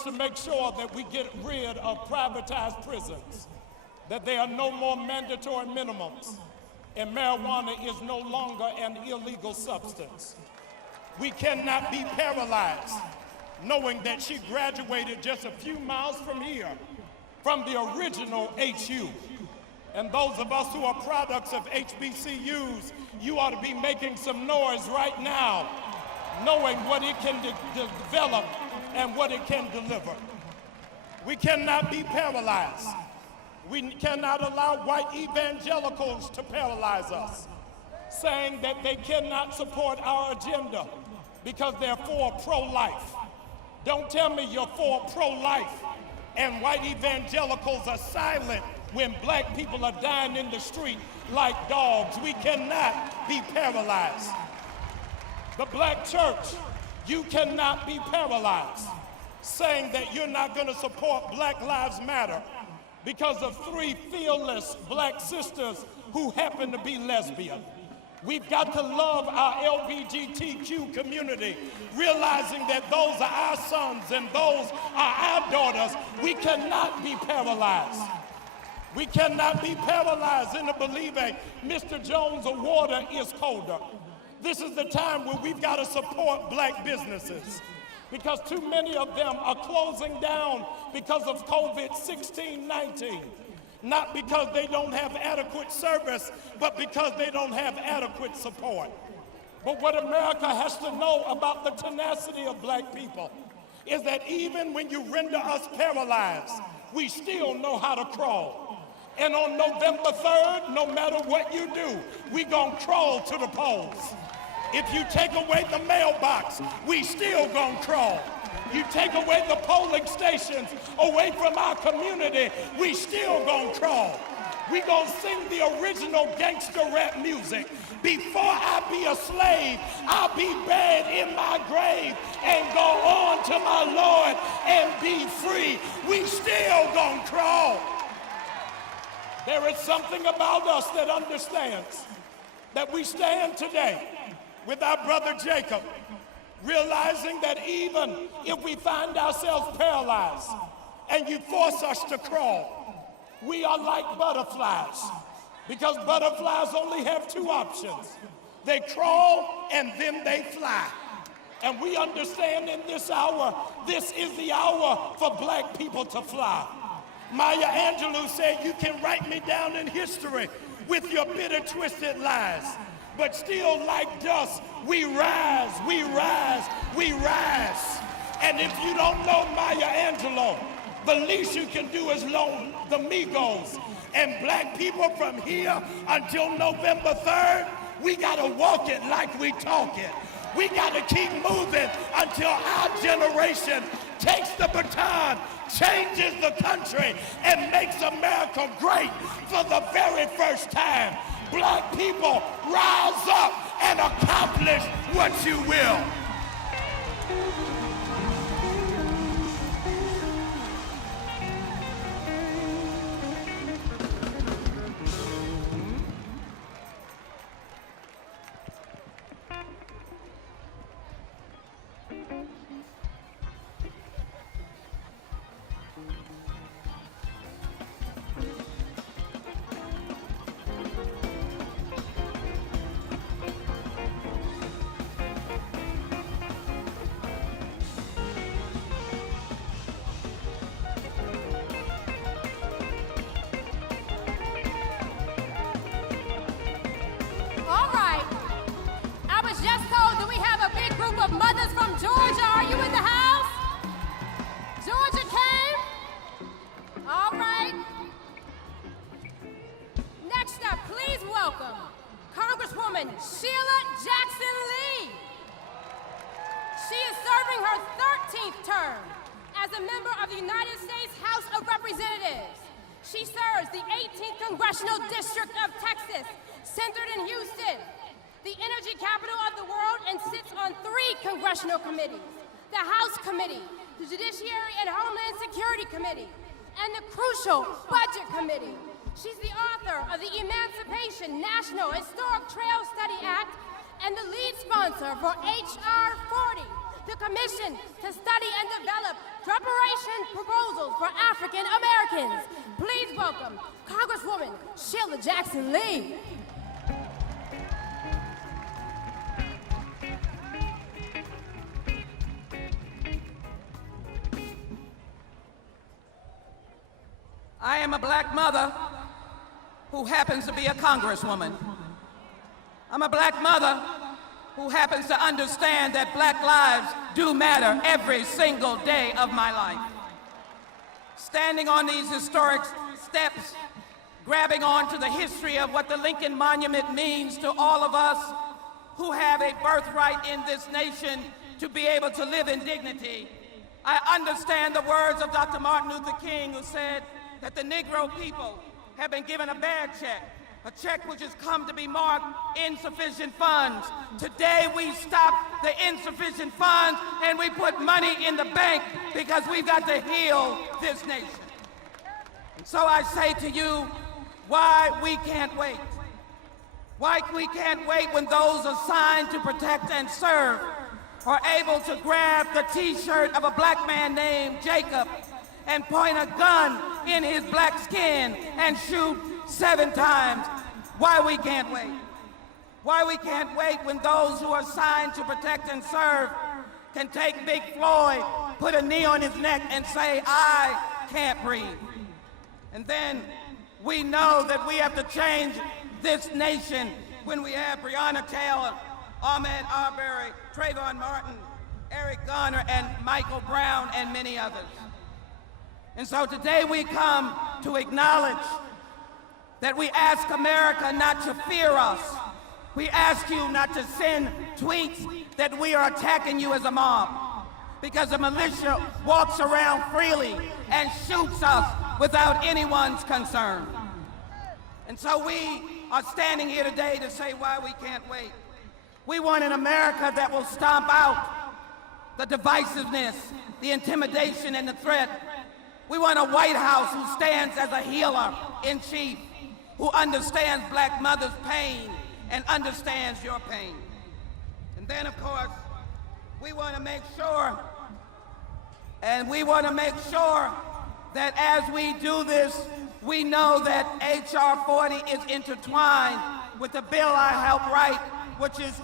works to make sure that we get rid of privatized prisons, that there are no more mandatory minimums, and marijuana is no longer an illegal substance. We cannot be paralyzed knowing that she graduated just a few miles from here, from the original HU. And those of us who are products of HBCUs, you ought to be making some noise right now, knowing what it can develop and what it can deliver. We cannot be paralyzed. We cannot allow white evangelicals to paralyze us, saying that they cannot support our agenda because they're for pro-life. Don't tell me you're for pro-life and white evangelicals are silent when black people are dying in the street like dogs. We cannot be paralyzed. The black church, you cannot be paralyzed, saying that you're not going to support Black Lives Matter because of 3 fearless black sisters who happen to be lesbian. We've got to love our LGBTQ community, realizing that those are our sons and those are our daughters. We cannot be paralyzed. We cannot be paralyzed into believing Mr. Jones' water is colder. This is the time where we've got to support black businesses, because too many of them are closing down because of COVID-19. Not because they don't have adequate service, but because they don't have adequate support. But what America has to know about the tenacity of black people is that even when you render us paralyzed, we still know how to crawl. And on November 3rd, no matter what you do, we gonna crawl to the polls. If you take away the mailbox, we still gonna crawl. You take away the polling stations away from our community, we still gonna crawl. We gonna sing the original gangster rap music. Before I be a slave, I'll be buried in my grave and go on to my Lord and be free. We still gonna crawl. There is something about us that understands that we stand today with our brother Jacob, realizing that even if we find ourselves paralyzed and you force us to crawl, we are like butterflies, because butterflies only have 2 options. They crawl and then they fly. And we understand in this hour, this is the hour for black people to fly. Maya Angelou said, you can write me down in history with your bitter, twisted lies. But still like dust, we rise, we rise, we rise. And if you don't know Maya Angelou, the least you can do is loan the Migos. And black people from here until November 3rd, we gotta walk it like we talk it. We gotta keep moving until our generation takes the baton, changes the country, and makes America great for the very first time. Black people, rise up and accomplish what you will. Of mothers from Georgia, are you in the house? Georgia came? All right. Next up, please welcome Congresswoman Sheila Jackson Lee. She is serving her 13th term as a member of the United States House of Representatives. She serves the 18th Congressional District of Texas, centered in Houston, the energy capital of the world, and sits on 3 congressional committees: the House Committee, the Judiciary and Homeland Security Committee, and the crucial Budget Committee. She's the author of the Emancipation National Historic Trail Study Act and the lead sponsor for H.R. 40, the Commission to Study and Develop Reparations proposals for African Americans. Please welcome Congresswoman Sheila Jackson Lee. I am a black mother who happens to be a congresswoman. I'm a black mother who happens to understand that black lives do matter every single day of my life. Standing on these historic steps, grabbing onto the history of what the Lincoln Monument means to all of us who have a birthright in this nation to be able to live in dignity, I understand the words of Dr. Martin Luther King, who said that the Negro people have been given a bad check, a check which has come to be marked insufficient funds. Today we stop the insufficient funds and we put money in the bank because we've got to heal this nation. And so I say to you, why we can't wait. Why we can't wait when those assigned to protect and serve are able to grab the t-shirt of a black man named Jacob and point a gun in his black skin and shoot 7 times. Why we can't wait. Why we can't wait when those who are assigned to protect and serve can take Big Floyd, put a knee on his neck and say, I can't breathe. And then we know that we have to change this nation when we have Breonna Taylor, Ahmaud Arbery, Trayvon Martin, Eric Garner, and Michael Brown, and many others. And so today we come to acknowledge that we ask America not to fear us. We ask you not to send tweets that we are attacking you as a mob, because the militia walks around freely and shoots us without anyone's concern. And so we are standing here today to say why we can't wait. We want an America that will stomp out the divisiveness, the intimidation, and the threat. We want a White House who stands as a healer in chief, who understands black mothers' pain and understands your pain. And then, of course, we want to make sure, that as we do this, we know that H.R. 40 is intertwined with the bill I helped write, which is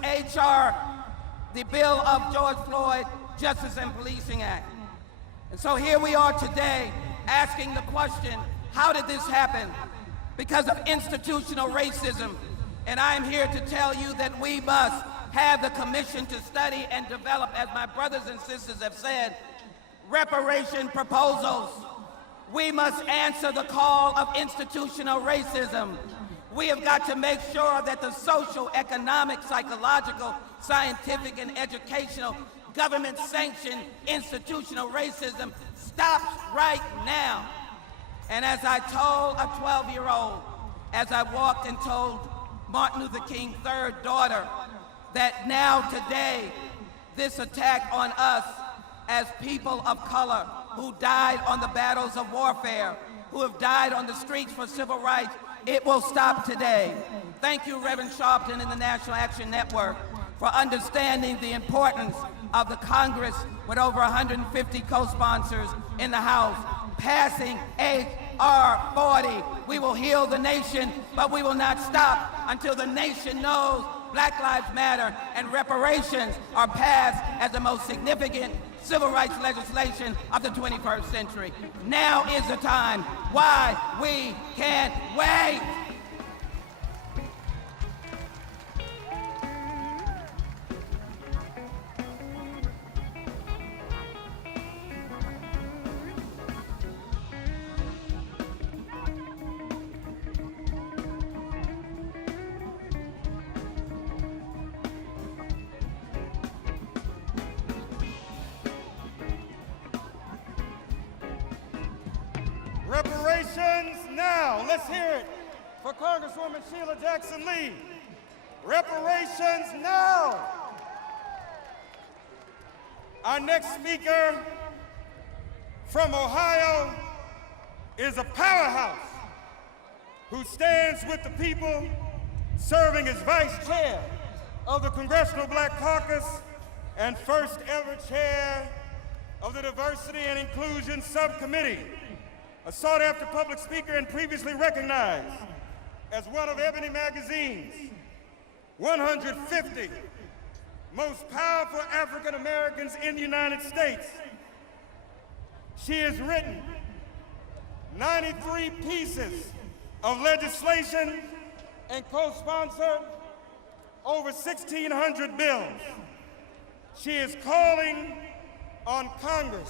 the bill of George Floyd Justice and Policing Act. And so here we are today asking the question, how did this happen? Because of institutional racism. And I'm here to tell you that we must have the commission to study and develop, as my brothers and sisters have said, reparation proposals. We must answer the call of institutional racism. We have got to make sure that the social, economic, psychological, scientific, and educational government-sanctioned institutional racism stops right now. And as I told a 12-year-old, as I walked and told Martin Luther King's third daughter, that now today, this attack on us as people of color who died on the battles of warfare, who have died on the streets for civil rights, it will stop today. Thank you, Reverend Sharpton and the National Action Network, for understanding the importance of the Congress with over 150 co-sponsors in the House, passing H.R. 40. We will heal the nation, but we will not stop until the nation knows Black Lives Matter and reparations are passed as the most significant civil rights legislation of the 21st century. Now is the time. Why we can't wait. Reparations now. Let's hear it for Congresswoman Sheila Jackson Lee. Reparations now. Our next speaker from Ohio is a powerhouse who stands with the people, serving as vice chair of the Congressional Black Caucus and first ever chair of the Diversity and Inclusion Subcommittee, a sought-after public speaker and previously recognized as one of Ebony Magazine's 150 most powerful African Americans in the United States. She has written 93 pieces of legislation and co-sponsored over 1,600 bills. She is calling on Congress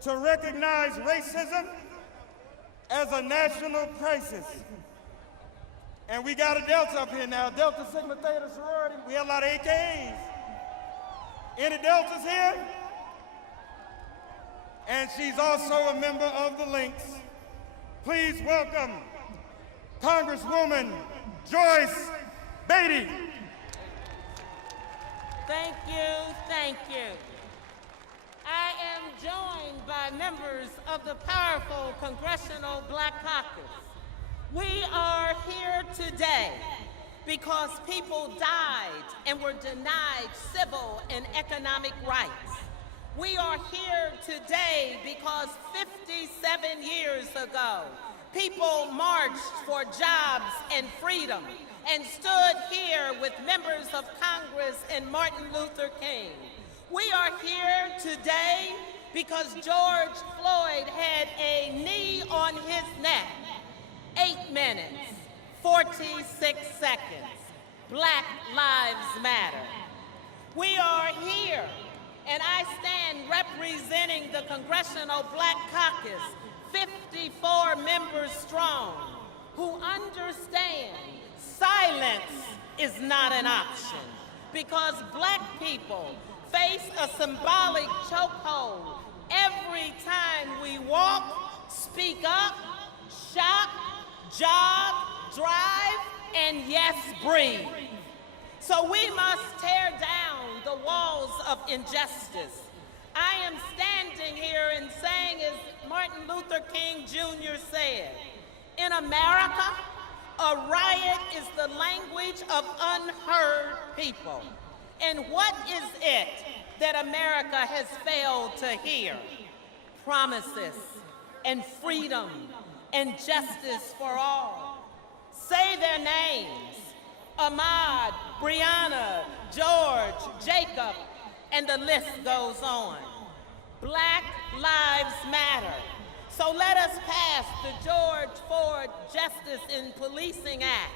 to recognize racism as a national crisis. And we got a Delta up here now, Delta Sigma Theta sorority. We have a lot of AKs. Any Deltas here? And she's also a member of the Lynx. Please welcome Congresswoman Joyce Beatty. Thank you, thank you. I am joined by members of the powerful Congressional Black Caucus. We are here today because people died and were denied civil and economic rights. We are here today because 57 years ago, people marched for jobs and freedom and stood here with members of Congress and Martin Luther King. We are here today because George Floyd had a knee on his neck. 8 minutes, 46 seconds. Black Lives Matter. We are here, and I stand representing the Congressional Black Caucus, 54 members strong, who understand silence is not an option because Black people face a symbolic chokehold every time we walk, speak up, shop, jog, drive, and yes, breathe. So we must tear down the walls of injustice. I am standing here and saying, as Martin Luther King Jr. said, in America, a riot is the language of unheard people. And what is it that America has failed to hear? Promises and freedom and justice for all. Say their names: Ahmaud, Breonna, George, Jacob, and the list goes on. Black Lives Matter. So let us pass the George Ford Justice in Policing Act.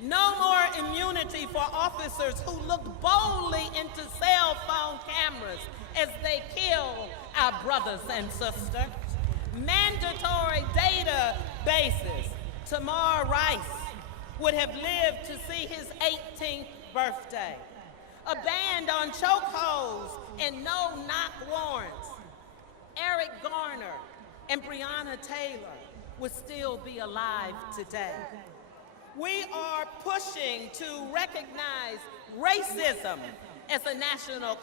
No more immunity for officers who look boldly into cell phone cameras as they kill our brothers and sisters. Mandatory databases. Tamar Rice would have lived to see his 18th birthday. A ban on chokeholds and no-knock warrants. Eric Garner and Breonna Taylor would still be alive today. We are pushing to recognize racism as a national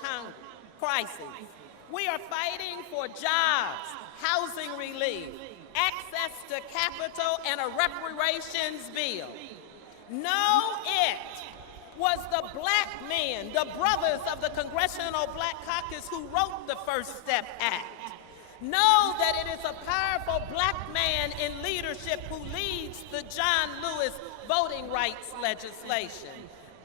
crisis. We are fighting for jobs, housing relief, access to capital, and a reparations bill. No, it was the Black men, the brothers of the Congressional Black Caucus, who wrote the First Step Act. Know that it is a powerful Black man in leadership who leads the John Lewis voting rights legislation.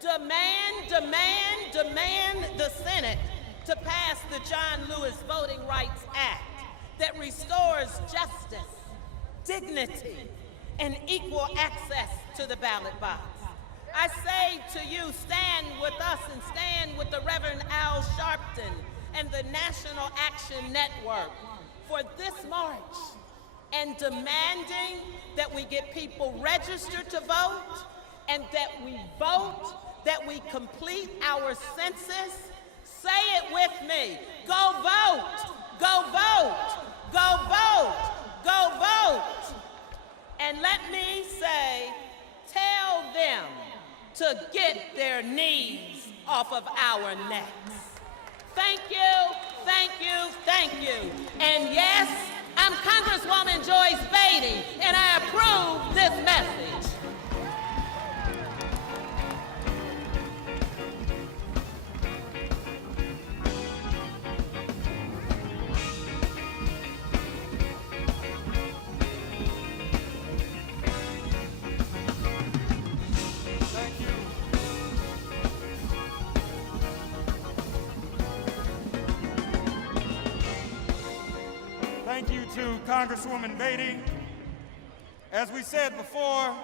Demand, demand, demand the Senate to pass the John Lewis Voting Rights Act that restores justice, dignity, and equal access to the ballot box. I say to you, stand with us and stand with the Reverend Al Sharpton and the National Action Network for this march and demanding that we get people registered to vote and that we vote, that we complete our census. Say it with me. Go vote, go vote, go vote, go vote. And let me say, tell them to get their knees off of our necks. Thank you, thank you, thank you. And yes, I'm Congresswoman Joyce Beatty, and I approve this message. Thank you to Congresswoman Beatty. As we said before,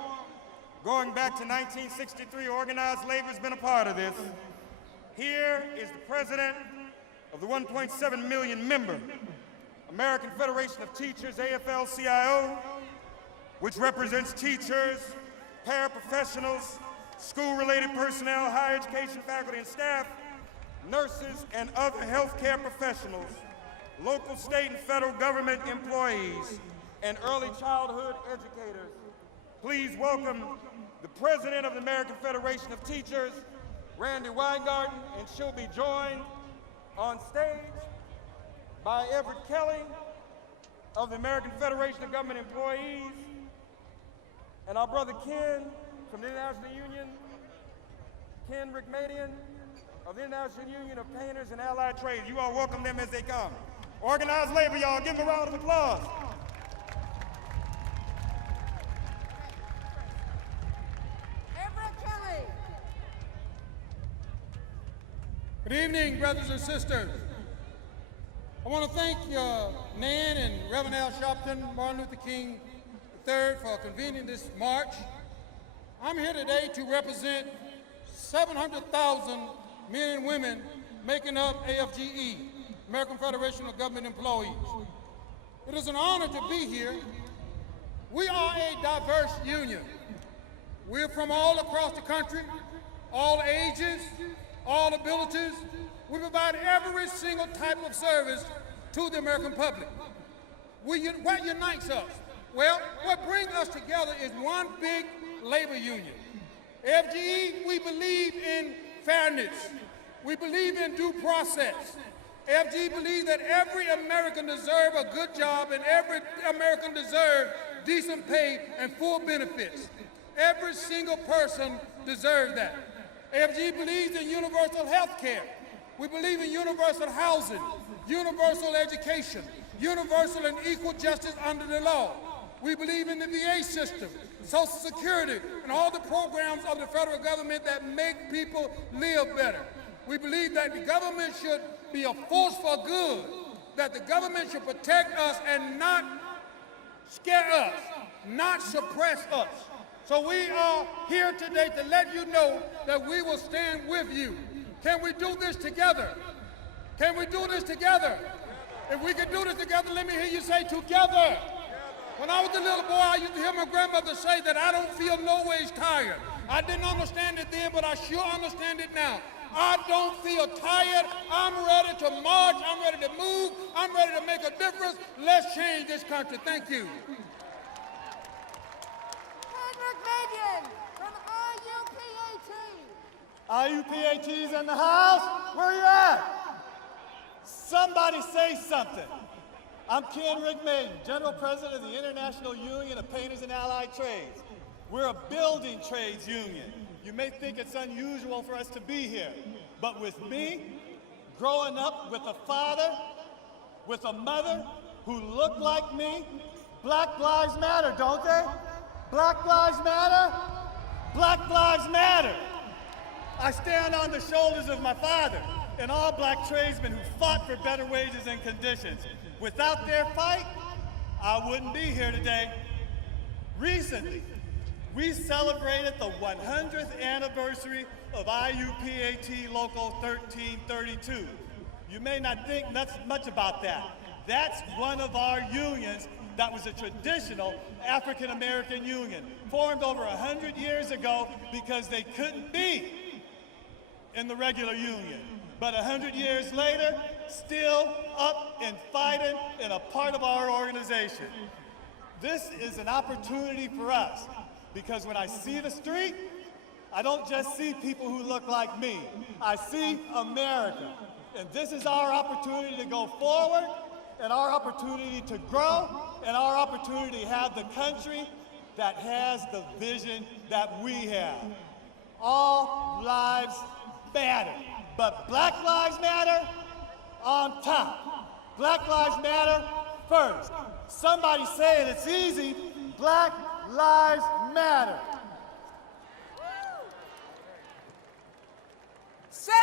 going back to 1963, organized labor has been a part of this. Here is the president of the 1.7 million member American Federation of Teachers, AFL-CIO, which represents teachers, paraprofessionals, school-related personnel, higher education faculty and staff, nurses, and other healthcare professionals, local, state, and federal government employees, and early childhood educators. Please welcome the president of the American Federation of Teachers, Randy Weingarten, and she'll be joined on stage by Everett Kelly of the American Federation of Government Employees, and our brother Ken from the International Union, Ken Rickmadian of the International Union of Painters and Allied Trades. You all welcome them as they come. Organized labor, y'all, give them a round of applause. Everett Kelly. Good evening, brothers and sisters. I want to thank Nan and Reverend Al Sharpton, Martin Luther King III, for convening this march. I'm here today to represent 700,000 men and women making up AFGE, American Federation of Government Employees. It is an honor to be here. We are a diverse union. We're from all across the country, all ages, all abilities. We provide every single type of service to the American public. What unites us? Well, what brings us together is one big labor union. FGE, we believe in fairness. We believe in due process. FGE believes that every American deserves a good job and every American deserves decent pay and full benefits. Every single person deserves that. FGE believes in universal health care. We believe in universal housing, universal education, universal and equal justice under the law. We believe in the VA system, Social Security, and all the programs of the federal government that make people live better. We believe that the government should be a force for good, that the government should protect us and not scare us, not suppress us. So we are here today to let you know that we will stand with you. Can we do this together? Can we do this together? If we can do this together, let me hear you say together. When I was a little boy, I used to hear my grandmother say that I don't feel no ways tired. I didn't understand it then, but I sure understand it now. I don't feel tired. I'm ready to march. I'm ready to move. I'm ready to make a difference. Let's change this country. Thank you. Henrik Median from IUPAT. IUPAT's in the house? Where you at? Somebody say something. I'm Ken Rickmadian, General President of the International Union of Painters and Allied Trades. We're a building trades union. You may think it's unusual for us to be here, but with me, growing up with a father, with a mother who looked like me, Black Lives Matter, don't they? Black Lives Matter? Black Lives Matter. I stand on the shoulders of my father and all black tradesmen who fought for better wages and conditions. Without their fight, I wouldn't be here today. Recently, we celebrated the 100th anniversary of IUPAT Local 1332. You may not think much about that. That's one of our unions that was a traditional African-American union, formed over 100 years ago because they couldn't be in the regular union. But 100 years later, still up and fighting and a part of our organization. This is an opportunity for us because when I see the street, I don't just see people who look like me. I see America. And this is our opportunity to go forward and our opportunity to grow and our opportunity to have the country that has the vision that we have. All lives matter. But Black Lives Matter on top. Black Lives Matter first. Somebody saying it's easy. Black Lives Matter. 7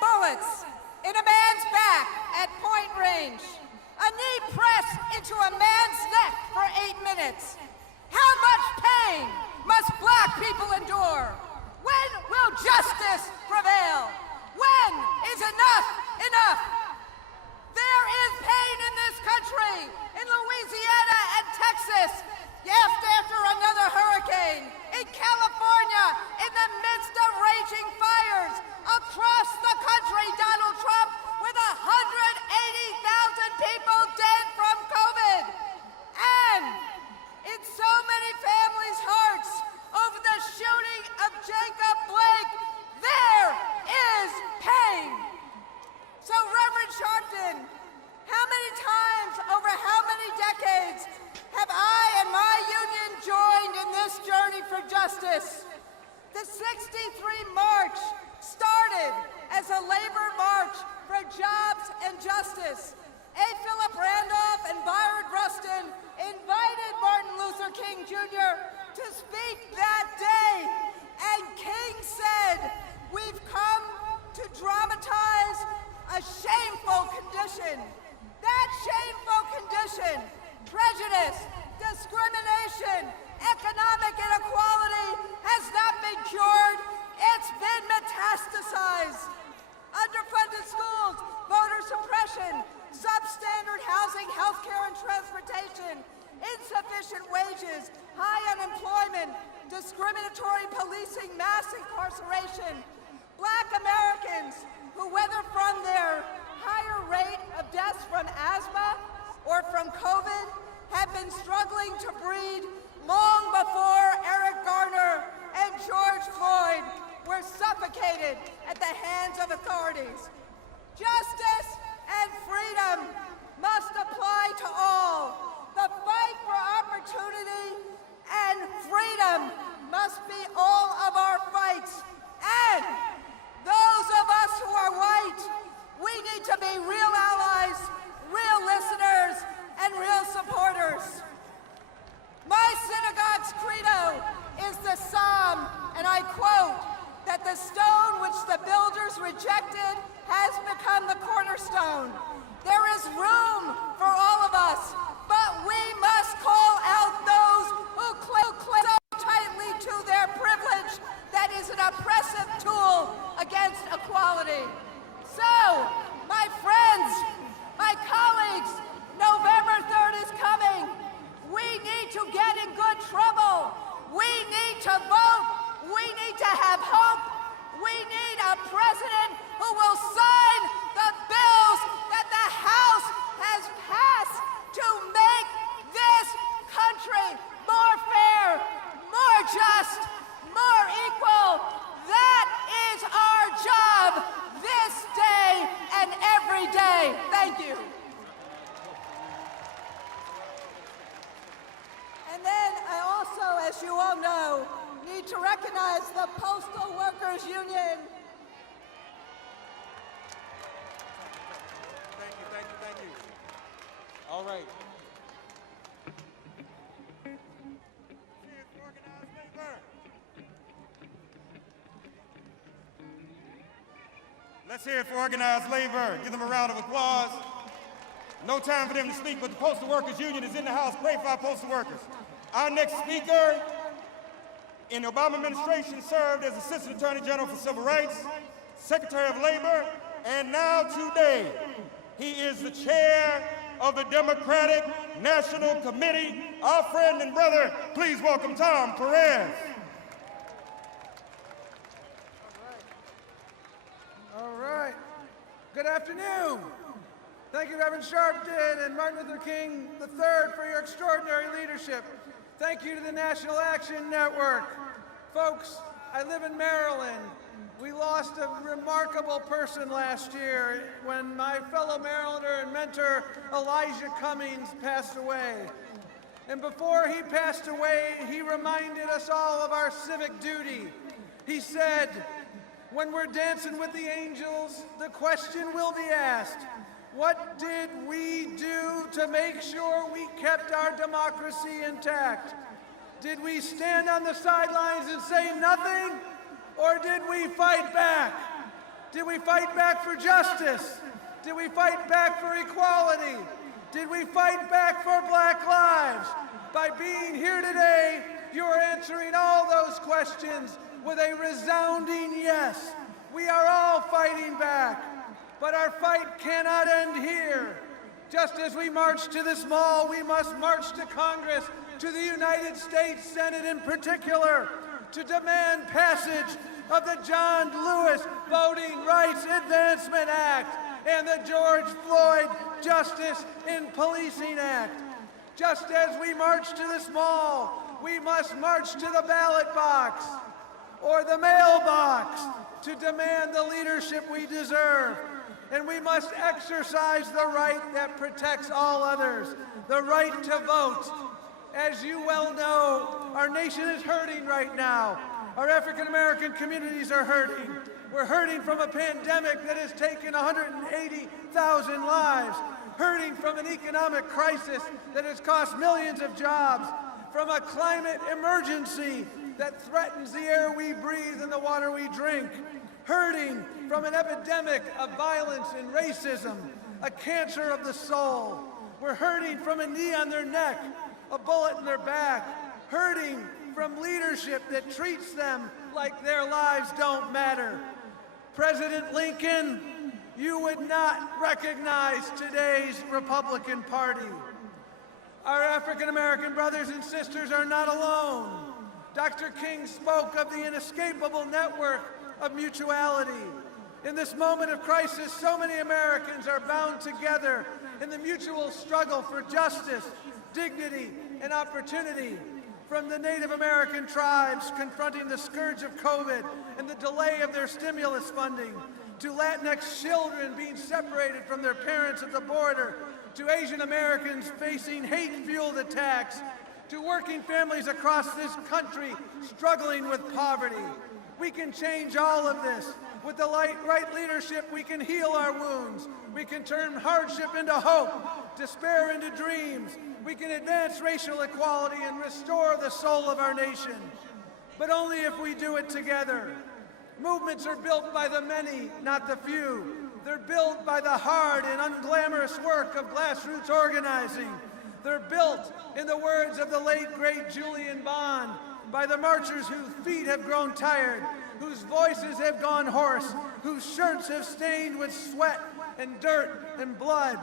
bullets in a man's back at point range. A knee pressed into into a man's neck for 8 minutes. How much pain must black people endure? When will justice prevail? When is enough enough? There is pain in this country, in Louisiana and Texas, after another hurricane, in California, in the midst of raging fires, across the country, Donald Trump, with 180,000 people dead from COVID. And in so many families' hearts, over the shooting of Jacob Blake, there is pain. So, Reverend Sharpton, how many times over how many decades have I and my union joined in this journey for justice? The 63 March started as a labor march for jobs and justice. A. Philip Randolph and Byron Rustin invited Martin Luther King Jr. to speak that day, and King said, "We've come to dramatize a shameful condition." That shameful condition, prejudice, discrimination, economic inequality, has not been cured. It's been metastasized. Underfunded schools, voter suppression, substandard housing, healthcare, and transportation, insufficient wages, high unemployment, discriminatory policing, mass incarceration. Black Americans who, whether from their higher rate of deaths from asthma or from COVID, have been struggling to breathe long before Eric Garner and George Floyd were suffocated at the hands of authorities. Justice and freedom must apply to all. The fight for opportunity and freedom must be all of our fights. And those of us who are white, we need to be real allies, real listeners, and real supporters. My synagogue's credo is the Psalm, and I quote, that the stone which the builders rejected has become the cornerstone. There is room for all of us, but we must call out those who cling so tightly to their privilege that is an oppressive tool against equality. So, my friends, my colleagues, November 3rd is coming. We need to get in good trouble. We need to vote. We need to have hope. We need a president who will sign the bills that the House has passed to make this country more fair, more just, more equal. That is our job this day and every day. Thank you. And then I also, as you all know, need to recognize the Postal Workers Union. Thank you. All right. Cheers for organized labor. Let's hear it for organized labor. Give them a round of applause. No time for them to speak, but the Postal Workers Union is in the house. Pray for our postal workers. Our next speaker in the Obama administration served as Assistant Attorney General for Civil Rights, Secretary of Labor, and now today, he is the chair of the Democratic National Committee. Our friend and brother, please welcome Tom Perez. All right. Good afternoon. Thank you, Reverend Sharpton and Martin Luther King III for your extraordinary leadership. Thank you to the National Action Network. Folks, I live in Maryland. We lost a remarkable person last year when my fellow Marylander and mentor Elijah Cummings passed away. And before he passed away, he reminded us all of our civic duty. He said, when we're dancing with the angels, the question will be asked, what did we do to make sure we kept our democracy intact? Did we stand on the sidelines and say nothing, or did we fight back? Did we fight back for justice? Did we fight back for equality? Did we fight back for Black lives? By being here today, you are answering all those questions with a resounding yes. We are all fighting back, but our fight cannot end here. Just as we march to this mall, we must march to Congress, to the United States Senate in particular, to demand passage of the John Lewis Voting Rights Advancement Act and the George Floyd Justice in Policing Act. Just as we march to this mall, we must march to the ballot box or the mailbox to demand the leadership we deserve. And we must exercise the right that protects all others, the right to vote. As you well know, our nation is hurting right now. Our African American communities are hurting. We're hurting from a pandemic that has taken 180,000 lives, hurting from an economic crisis that has cost millions of jobs, from a climate emergency that threatens the air we breathe and the water we drink, hurting from an epidemic of violence and racism, a cancer of the soul. We're hurting from a knee on their neck, a bullet in their back, hurting from leadership that treats them like their lives don't matter. President Lincoln, you would not recognize today's Republican Party. Our African American brothers and sisters are not alone. Dr. King spoke of the inescapable network of mutuality. In this moment of crisis, so many Americans are bound together in the mutual struggle for justice, dignity, and opportunity. From the Native American tribes confronting the scourge of COVID and the delay of their stimulus funding, to Latinx children being separated from their parents at the border, to Asian Americans facing hate-fueled attacks, to working families across this country struggling with poverty. We can change all of this. With the right leadership, we can heal our wounds. We can turn hardship into hope, despair into dreams. We can advance racial equality and restore the soul of our nation. But only if we do it together. Movements are built by the many, not the few. They're built by the hard and unglamorous work of grassroots organizing. They're built, in the words of the late, great Julian Bond, by the marchers whose feet have grown tired, whose voices have gone hoarse, whose shirts have stained with sweat and dirt and blood.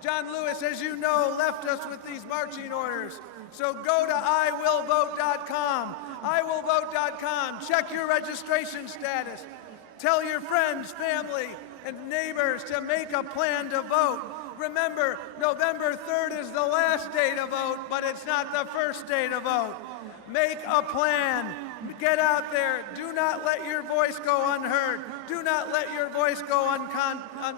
John Lewis, as you know, left us with these marching orders. So go to iwillvote.com, iwillvote.com, check your registration status. Tell your friends, family, and neighbors to make a plan to vote. Remember, November 3rd is the last day to vote, but it's not the first day to vote. Make a plan. Get out there. Do not let your voice go unheard. Do not let your voice go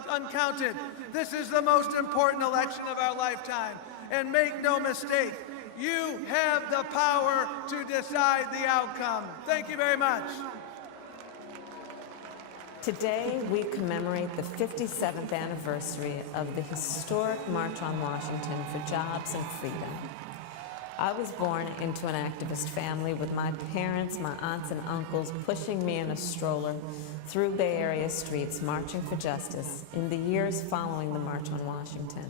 uncounted. This is the most important election of our lifetime. And make no mistake, you have the power to decide the outcome. Thank you very much. Today, we commemorate the 57th anniversary of the historic March on Washington for Jobs and Freedom. I was born into an activist family with my parents, my aunts and uncles pushing me in a stroller through Bay Area streets marching for justice in the years following the March on Washington.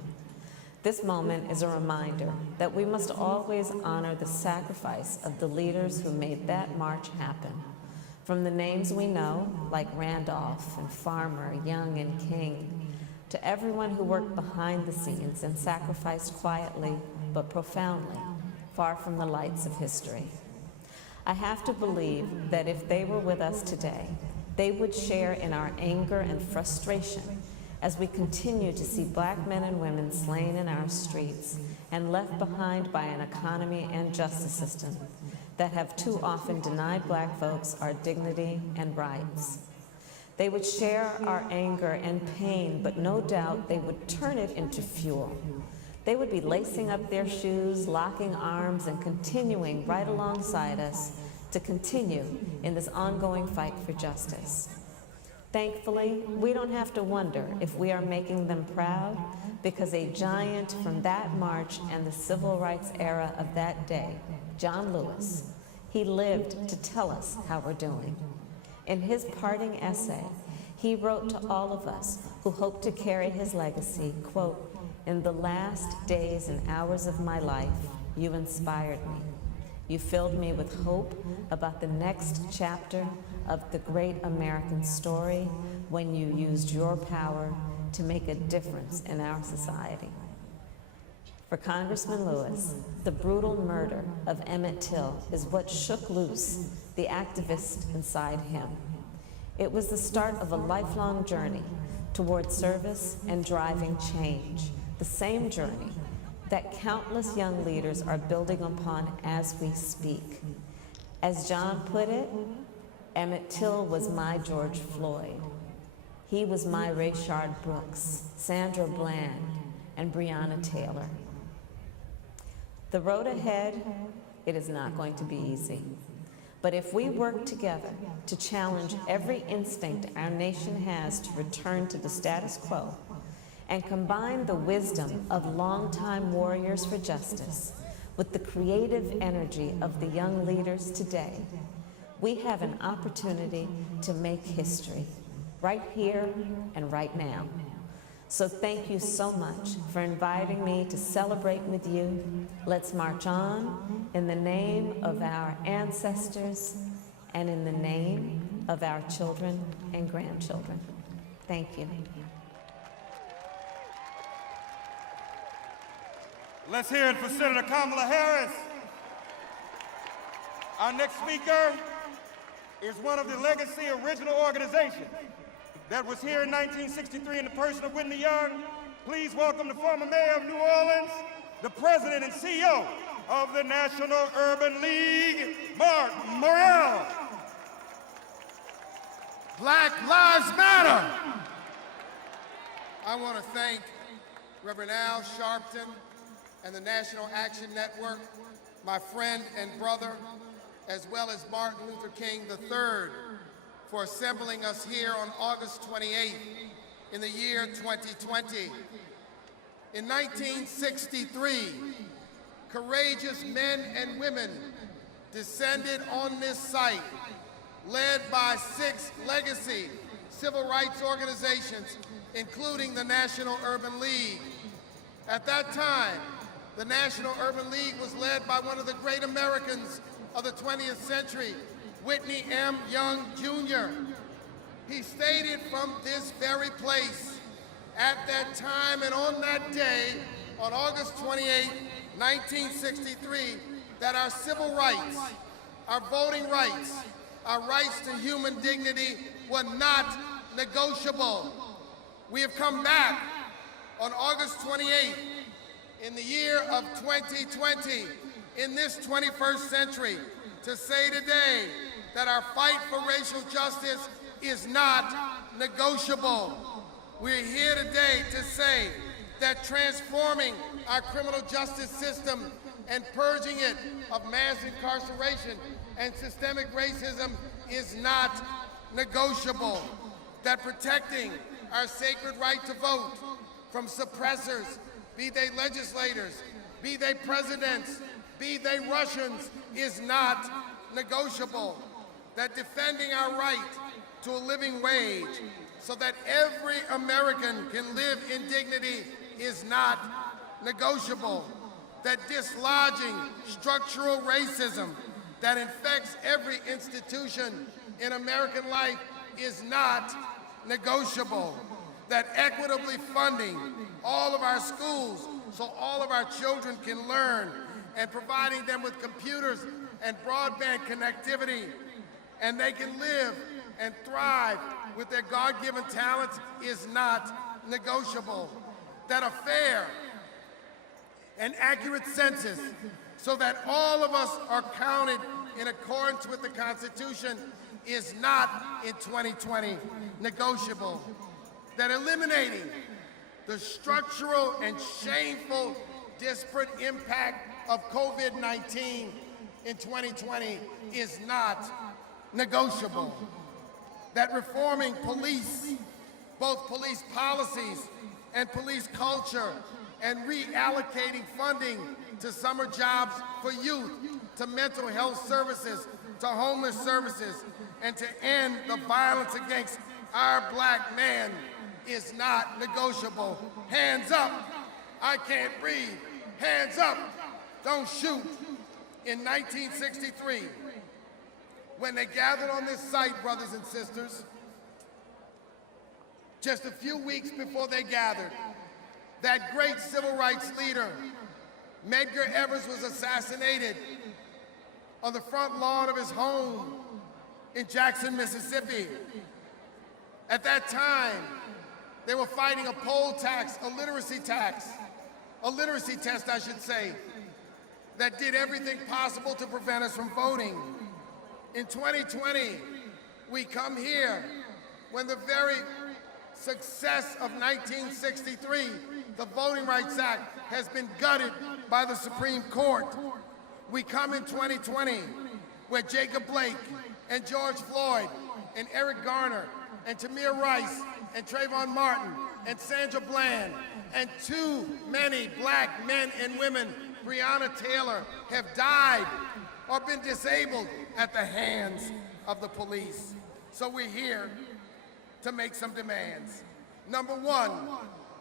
This moment is a reminder that we must always honor the sacrifice of the leaders who made that march happen. From the names we know, like Randolph and Farmer, Young and King, to everyone who worked behind the scenes and sacrificed quietly but profoundly, far from the lights of history. I have to believe that if they were with us today, they would share in our anger and frustration as we continue to see Black men and women slain in our streets and left behind by an economy and justice system that have too often denied Black folks our dignity and rights. They would share our anger and pain, but no doubt they would turn it into fuel. They would be lacing up their shoes, locking arms, and continuing right alongside us to continue in this ongoing fight for justice. Thankfully, we don't have to wonder if we are making them proud, because a giant from that march and the civil rights era of that day, John Lewis, he lived to tell us how we're doing. In his parting essay, he wrote to all of us who hope to carry his legacy, quote, In the last days and hours of my life, you inspired me. You filled me with hope about the next chapter of the great American story when you used your power to make a difference in our society. For Congressman Lewis, the brutal murder of Emmett Till is what shook loose the activist inside him. It was the start of a lifelong journey toward service and driving change, the same journey that countless young leaders are building upon as we speak. As John put it, Emmett Till was my George Floyd. He was my Rayshard Brooks, Sandra Bland, and Breonna Taylor. The road ahead, it is not going to be easy. But if we work together to challenge every instinct our nation has to return to the status quo and combine the wisdom of longtime warriors for justice with the creative energy of the young leaders today, we have an opportunity to make history right here and right now. So thank you so much for inviting me to celebrate with you. Let's march on in the name of our ancestors and in the name of our children and grandchildren. Thank you. Let's hear it for Senator Kamala Harris. Our next speaker is one of the legacy original organizations that was here in 1963 in the person of Whitney Young. Please welcome the former mayor of New Orleans, the president and CEO of the National Urban League, Mark Morrell. Black Lives Matter. I want to thank Reverend Al Sharpton and the National Action Network, my friend and brother, as well as Martin Luther King III, for assembling us here on August 28th in the year 2020. In 1963, courageous men and women descended on this site, led by 6 legacy civil rights organizations, including the National Urban League. At that time, the National Urban League was led by one of the great Americans of the 20th century, Whitney M. Young, Jr. He stated from this very place at that time and on that day, on August 28, 1963, that our civil rights, our voting rights, our rights to human dignity were not negotiable. We have come back on August 28th in the year of 2020, in this 21st century, to say today that our fight for racial justice is not negotiable. We're here today to say that transforming our criminal justice system and purging it of mass incarceration and systemic racism is not negotiable. That protecting our sacred right to vote from suppressors, be they legislators, be they presidents, be they Russians, is not negotiable. That defending our right to a living wage so that every American can live in dignity is not negotiable. That dislodging structural racism that infects every institution in American life is not negotiable. That equitably funding all of our schools so all of our children can learn, and providing them with computers and broadband connectivity, and they can live and thrive with their God-given talents is not negotiable. That a fair and accurate census so that all of us are counted in accordance with the Constitution is not in 2020 negotiable. That eliminating the structural and shameful disparate impact of COVID-19 in 2020 is not negotiable. That reforming police, both police policies and police culture, and reallocating funding to summer jobs for youth, to mental health services, to homeless services, and to end the violence against our black man is not negotiable. Hands up I can't breathe. Hands up, don't shoot. In 1963, when they gathered on this site, brothers and sisters, just a few weeks before they gathered, that great civil rights leader, Medgar Evers, was assassinated on the front lawn of his home in Jackson, Mississippi. At that time, they were fighting a poll tax, a literacy test, I should say, that did everything possible to prevent us from voting. In 2020, we come here when the very success of 1963, the Voting Rights Act, has been gutted by the Supreme Court. We come in 2020 where Jacob Blake and George Floyd and Eric Garner and Tamir Rice and Trayvon Martin and Sandra Bland and too many black men and women, Breonna Taylor, have died or been disabled at the hands of the police. So we're here to make some demands. Number one,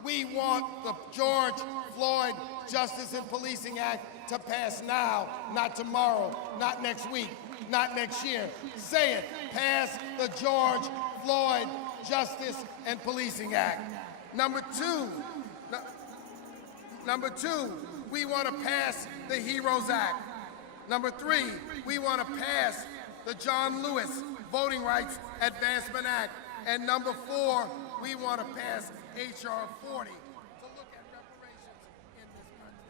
we want the George Floyd Justice and Policing Act to pass now, not tomorrow, not next week, not next year. Say it, pass the George Floyd Justice and Policing Act. Number two, we want to pass the HEROES Act. Number three, we want to pass the John Lewis Voting Rights Advancement Act. And number four, we want to pass H.R. 40 to look at reparations in this country.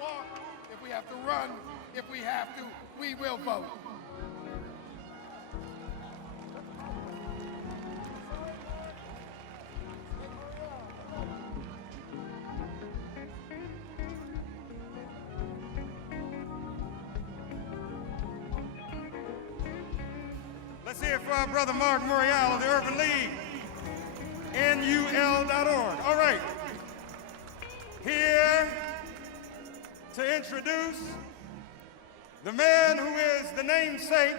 Walk, if we have to run, if we have to, we will vote. Let's hear it for our brother Mark Morial of the Urban League, NUL.org. All right. Here to introduce the man who is the namesake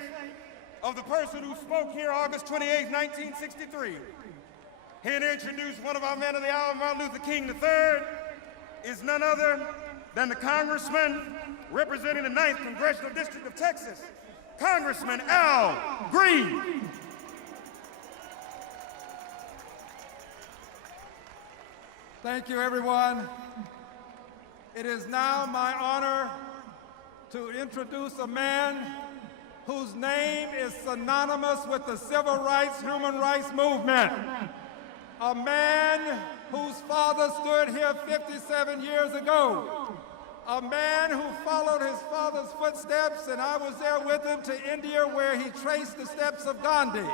of the person who spoke here August 28, 1963. Here to introduce one of our men of the hour, Martin Luther King III, is none other than the congressman representing the 9th Congressional District of Texas, Congressman Al Green. Thank you, everyone. It is now my honor to introduce a man whose name is synonymous with the civil rights, human rights movement. A man whose father stood here 57 years ago. A man who followed his father's footsteps, and I was there with him to India where he traced the steps of Gandhi.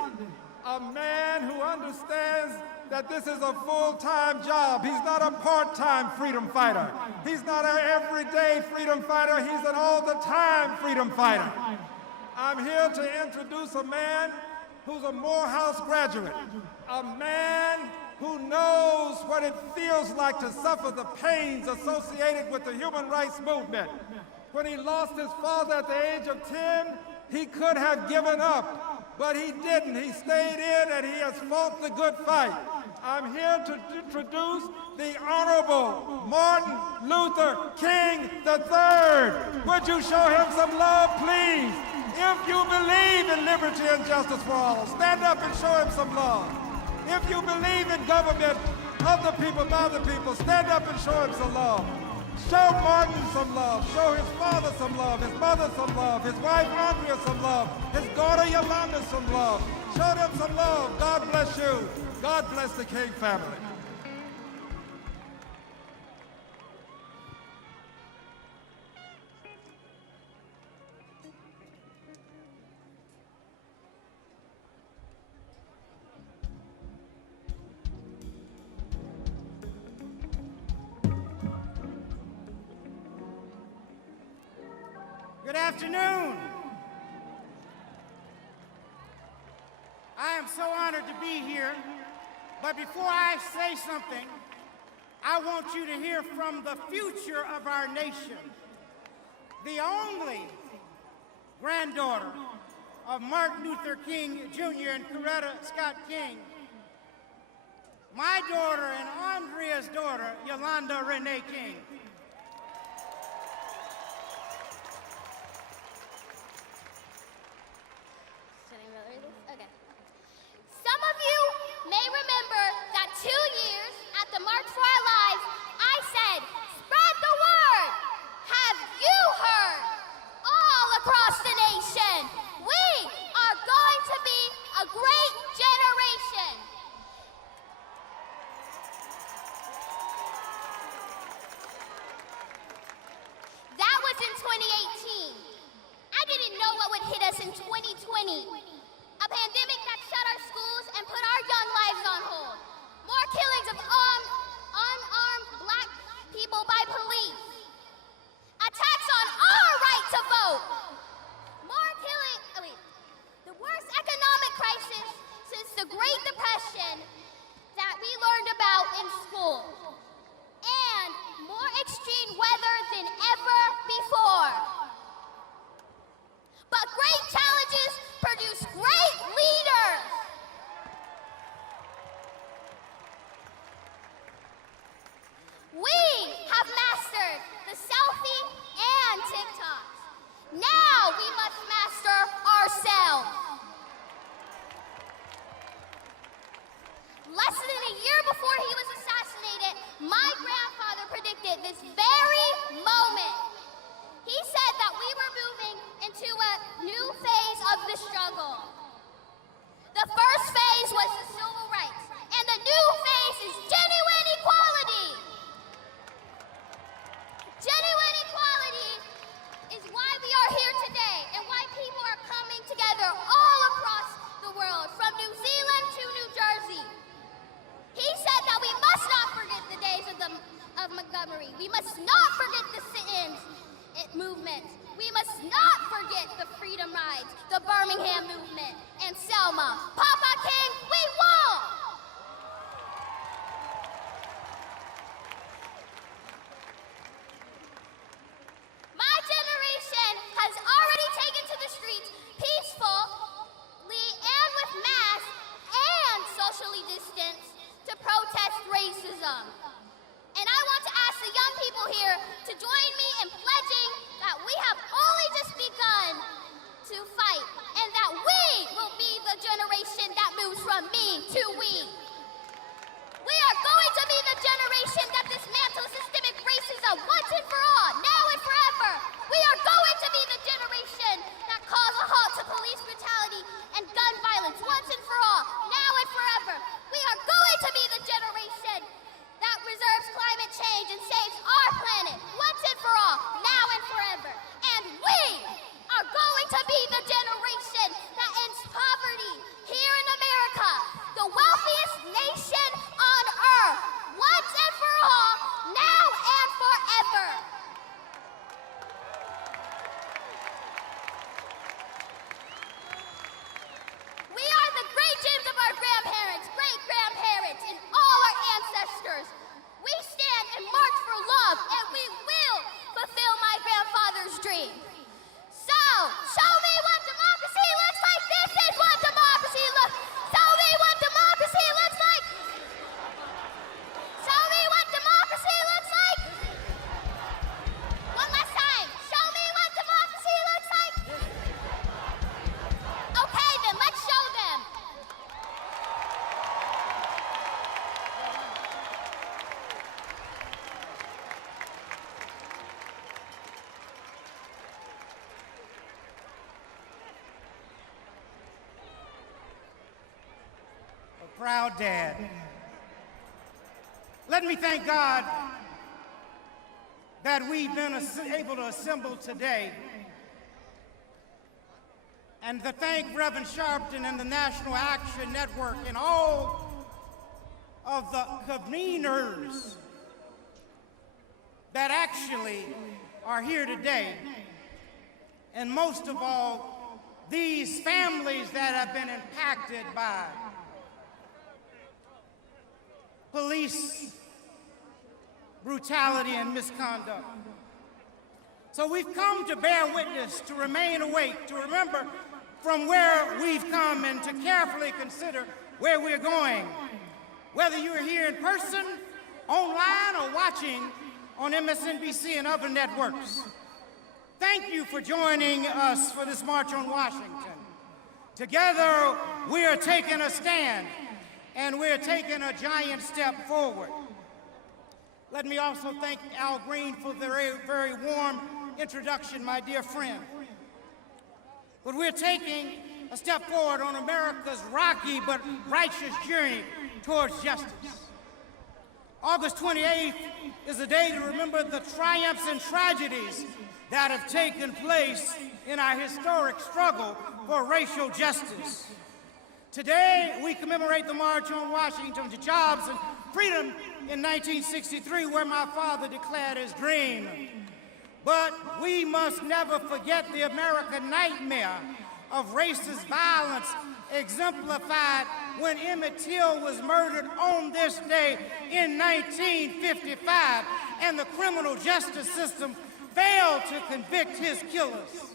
A man who understands that this is a full-time job. He's not a part-time freedom fighter. He's not an everyday freedom fighter. He's an all-the-time freedom fighter. I'm here to introduce a man who's a Morehouse graduate, a man who knows what it feels like to suffer the pains associated with the human rights movement. When he lost his father at the age of 10, he could have given up, but he didn't. He stayed in and he has fought the good fight. I'm here to introduce the Honorable Martin Luther King III. Would you show him some love, please? If you believe in liberty and justice for all, stand up and show him some love. If you believe in government of the people, by the people, stand up and show him some love. Show Martin some love. Show his father some love, his mother some love, his wife Andrea some love, his daughter Yolanda some love. Show them some love. God bless you. God bless the King family. Good afternoon. I am so honored to be here, but before I say something, I want you to hear from the future of our nation. the only granddaughter of Martin Luther King Jr. and Coretta Scott King, my daughter and Andrea's daughter, Yolanda Renee King. Okay. Some of you may remember that 2 years at the March for Our Lives, I said, spread the word. Have you heard? All across the nation, we are going to be a great generation. That was in 2018. I didn't know what would hit us in 2020. A pandemic that shut our schools and put our young lives on hold. More killings of unarmed black people by police. Attacks on our right to vote. The worst economic crisis since the Great Depression that we learned about in school. And more extreme weather than ever before. But great challenges produce great leaders. We have mastered the selfie and TikToks. Now we must master ourselves. Less than a year before he was assassinated, my grandfather predicted this very moment. He said that we were moving into a new phase of the struggle. The first phase was the civil rights, and the new phase is genuine equality. Genuine equality is why we are here today, and why people are coming together all across the world, from New Zealand to New Jersey. He said that we must not forget the days of Montgomery. We must not forget the sit-ins movement. We must not forget the Freedom Rides, the Birmingham movement, and Selma. Papa King, we won't! My generation has already taken to the streets peacefully and with masks and socially distanced to protest racism. And I want to ask the young people here to join me in pledging that we have only just begun to fight, and that we will be the generation that moves from me to we. We are going to be the generation that dismantles systemic racism once and for all, now and forever. We are going to be the generation that calls a halt to police brutality and gun violence once and for all, now and forever. We are going to be the generation that reserves climate change and saves our planet once and for all, now and forever. And we are going to be the generation that ends poverty here in America, the wealthiest nation on earth, once and for all, now and forever. We are the great dreams of our grandparents, great-grandparents, and all our ancestors. We stand and march for love, and we will fulfill my grandfather's dream. So, show me what democracy looks like. This is what democracy looks like. Show me what democracy looks like. Show me what democracy looks like. One last time. Show me what democracy looks like. Okay, then let's show them. A proud dad. Let me thank God that we've been able to assemble today, and to thank Reverend Sharpton and the National Action Network and all of the conveners that actually are here today, and most of all, these families that have been impacted by police brutality and misconduct. So we've come to bear witness, to remain awake, to remember from where we've come, and to carefully consider where we're going. Whether you're here in person, online, or watching on MSNBC and other networks, thank you for joining us for this March on Washington. Together, we are taking a stand, and we're taking a giant step forward. Let me also thank Al Green for the very warm introduction, my dear friend. But we're taking a step forward on America's rocky but righteous journey towards justice. August 28th is a day to remember the triumphs and tragedies that have taken place in our historic struggle for racial justice. Today, we commemorate the March on Washington to Jobs and Freedom in 1963, where my father declared his dream. But we must never forget the American nightmare of racist violence exemplified when Emmett Till was murdered on this day in 1955, and the criminal justice system failed to convict his killers.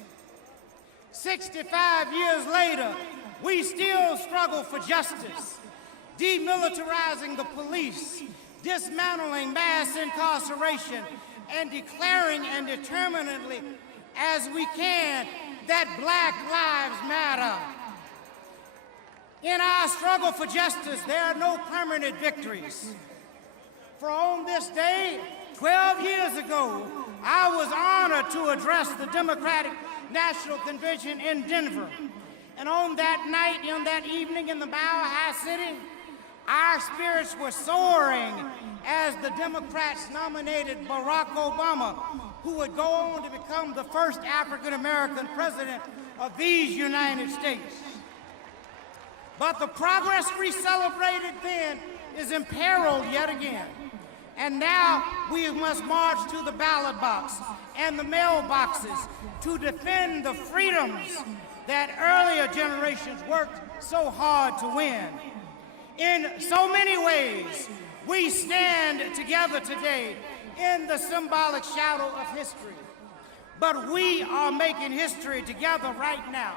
65 years later, we still struggle for justice, demilitarizing the police, dismantling mass incarceration, and declaring and determinedly as we can that Black Lives Matter. In our struggle for justice, there are no permanent victories. For on this day, 12 years ago, I was honored to address the Democratic National Convention in Denver. And on that night, on that evening in the Mile High City, our spirits were soaring as the Democrats nominated Barack Obama, who would go on to become the first African-American president of these United States. But the progress we celebrated then is imperiled yet again. And now we must march to the ballot box and the mailboxes to defend the freedoms that earlier generations worked so hard to win. In so many ways, we stand together today in the symbolic shadow of history. But we are making history together right now.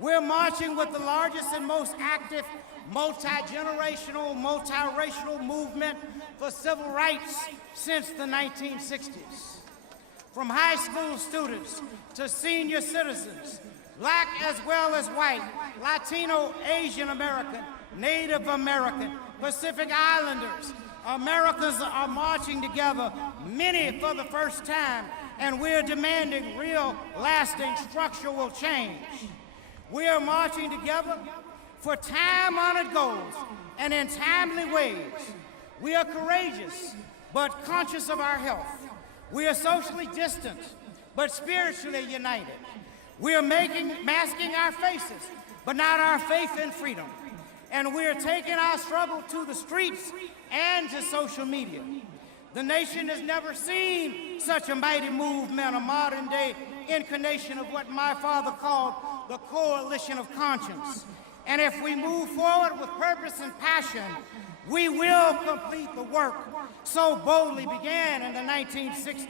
We're marching with the largest and most active multi-generational, multiracial movement for civil rights since the 1960s. From high school students to senior citizens, Black as well as white, Latino, Asian American, Native American, Pacific Islanders, Americans are marching together, many for the first time, and we're demanding real, lasting, structural change. We are marching together for time-honored goals and in timely ways. We are courageous, but conscious of our health. We are socially distant, but spiritually united. We are masking our faces, but not our faith in freedom. And we are taking our struggle to the streets and to social media. The nation has never seen such a mighty movement, a modern-day incarnation of what my father called the coalition of conscience. And if we move forward with purpose and passion, we will complete the work so boldly began in the 1960s.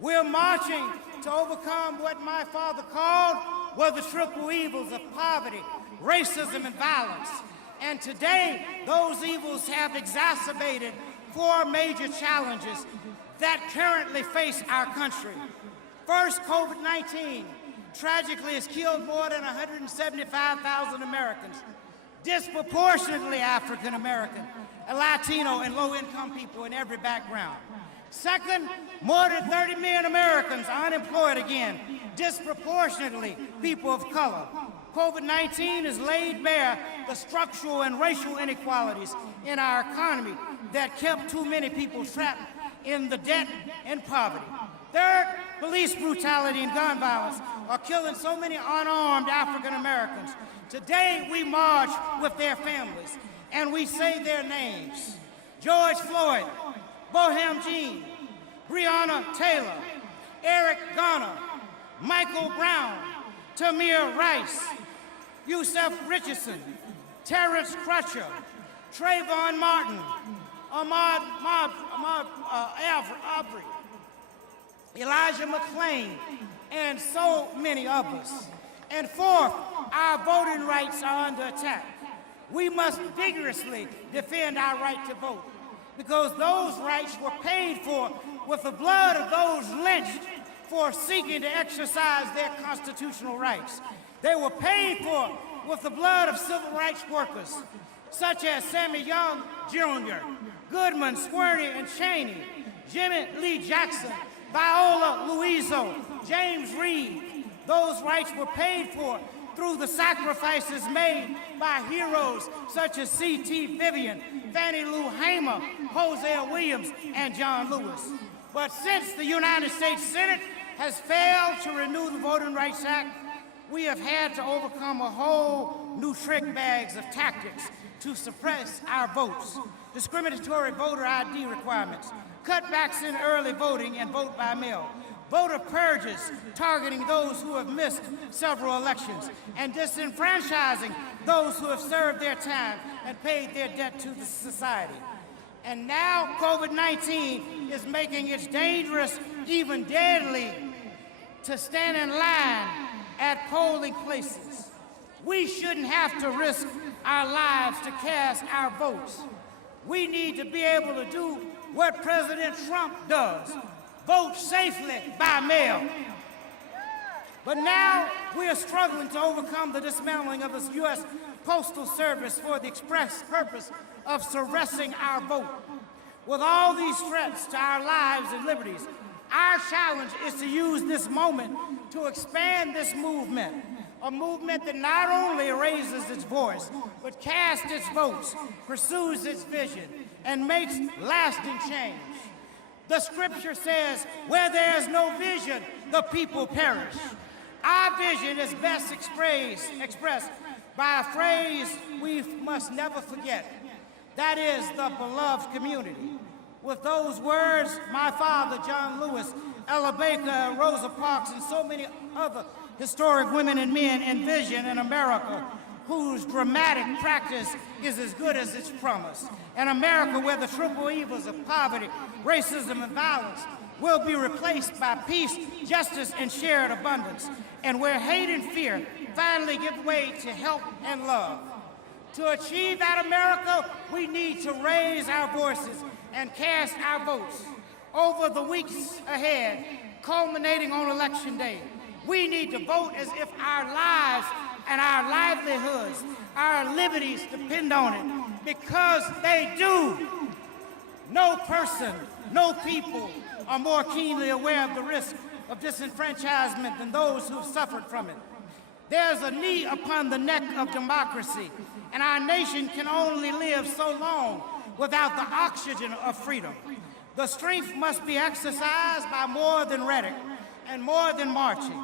We're marching to overcome what my father called were the triple evils of poverty, racism, and violence. And today, those evils have exacerbated 4 major challenges that currently face our country. First, COVID-19 tragically has killed more than 175,000 Americans, disproportionately African American, Latino, and low-income people in every background. Second, more than 30 million Americans are unemployed again, disproportionately people of color. COVID-19 has laid bare the structural and racial inequalities in our economy that kept too many people trapped in the debt and poverty. Third, police brutality and gun violence are killing so many unarmed African Americans. Today, we march with their families, and we say their names. George Floyd, Bohem Jean, Breonna Taylor, Eric Garner, Michael Brown, Tamir Rice, Yusef Richardson, Terrence Crutcher, Trayvon Martin, Ahmaud Arbery, Elijah McClain, and so many others. And fourth, our voting rights are under attack. We must vigorously defend our right to vote because those rights were paid for with the blood of those lynched for seeking to exercise their constitutional rights. They were paid for with the blood of civil rights workers, such as Sammy Young Jr., Goodman, Squirty, and Cheney, Jimmy Lee Jackson, Viola Luiso, James Reed. Those rights were paid for through the sacrifices made by heroes such as C.T. Vivian, Fannie Lou Hamer, Hosea Williams, and John Lewis. But since the United States Senate has failed to renew the Voting Rights Act, we have had to overcome a whole new trick bags of tactics to suppress our votes. Discriminatory voter ID requirements, cutbacks in early voting and vote by mail, voter purges targeting those who have missed several elections, and disenfranchising those who have served their time and paid their debt to the society. And now COVID-19 is making it dangerous, even deadly, to stand in line at polling places. We shouldn't have to risk our lives to cast our votes. We need to be able to do what President Trump does, vote safely by mail. But now we are struggling to overcome the dismantling of the U.S. Postal Service for the express purpose of suppressing our vote. With all these threats to our lives and liberties, our challenge is to use this moment to expand this movement, a movement that not only raises its voice, but casts its votes, pursues its vision, and makes lasting change. The scripture says, where there is no vision, the people perish. Our vision is best expressed by a phrase we must never forget. That is the beloved community. With those words, my father, John Lewis, Ella Baker, Rosa Parks, and so many other historic women and men envision an America whose dramatic practice is as good as its promise. An America where the triple evils of poverty, racism, and violence will be replaced by peace, justice, and shared abundance, and where hate and fear finally give way to help and love. To achieve that America, we need to raise our voices and cast our votes. Over the weeks ahead, culminating on Election Day, we need to vote as if our lives and our livelihoods, our liberties depend on it, because they do. No person, no people are more keenly aware of the risk of disenfranchisement than those who've suffered from it. There's a knee upon the neck of democracy, and our nation can only live so long without the oxygen of freedom. The strength must be exercised by more than rhetoric and more than marching.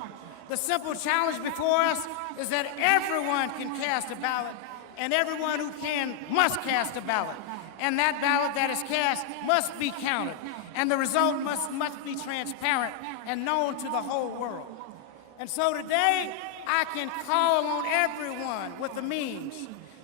The simple challenge before us is that everyone can cast a ballot, and everyone who can must cast a ballot. And that ballot that is cast must be counted, and the result must be transparent and known to the whole world. And so today, I can call on everyone with the means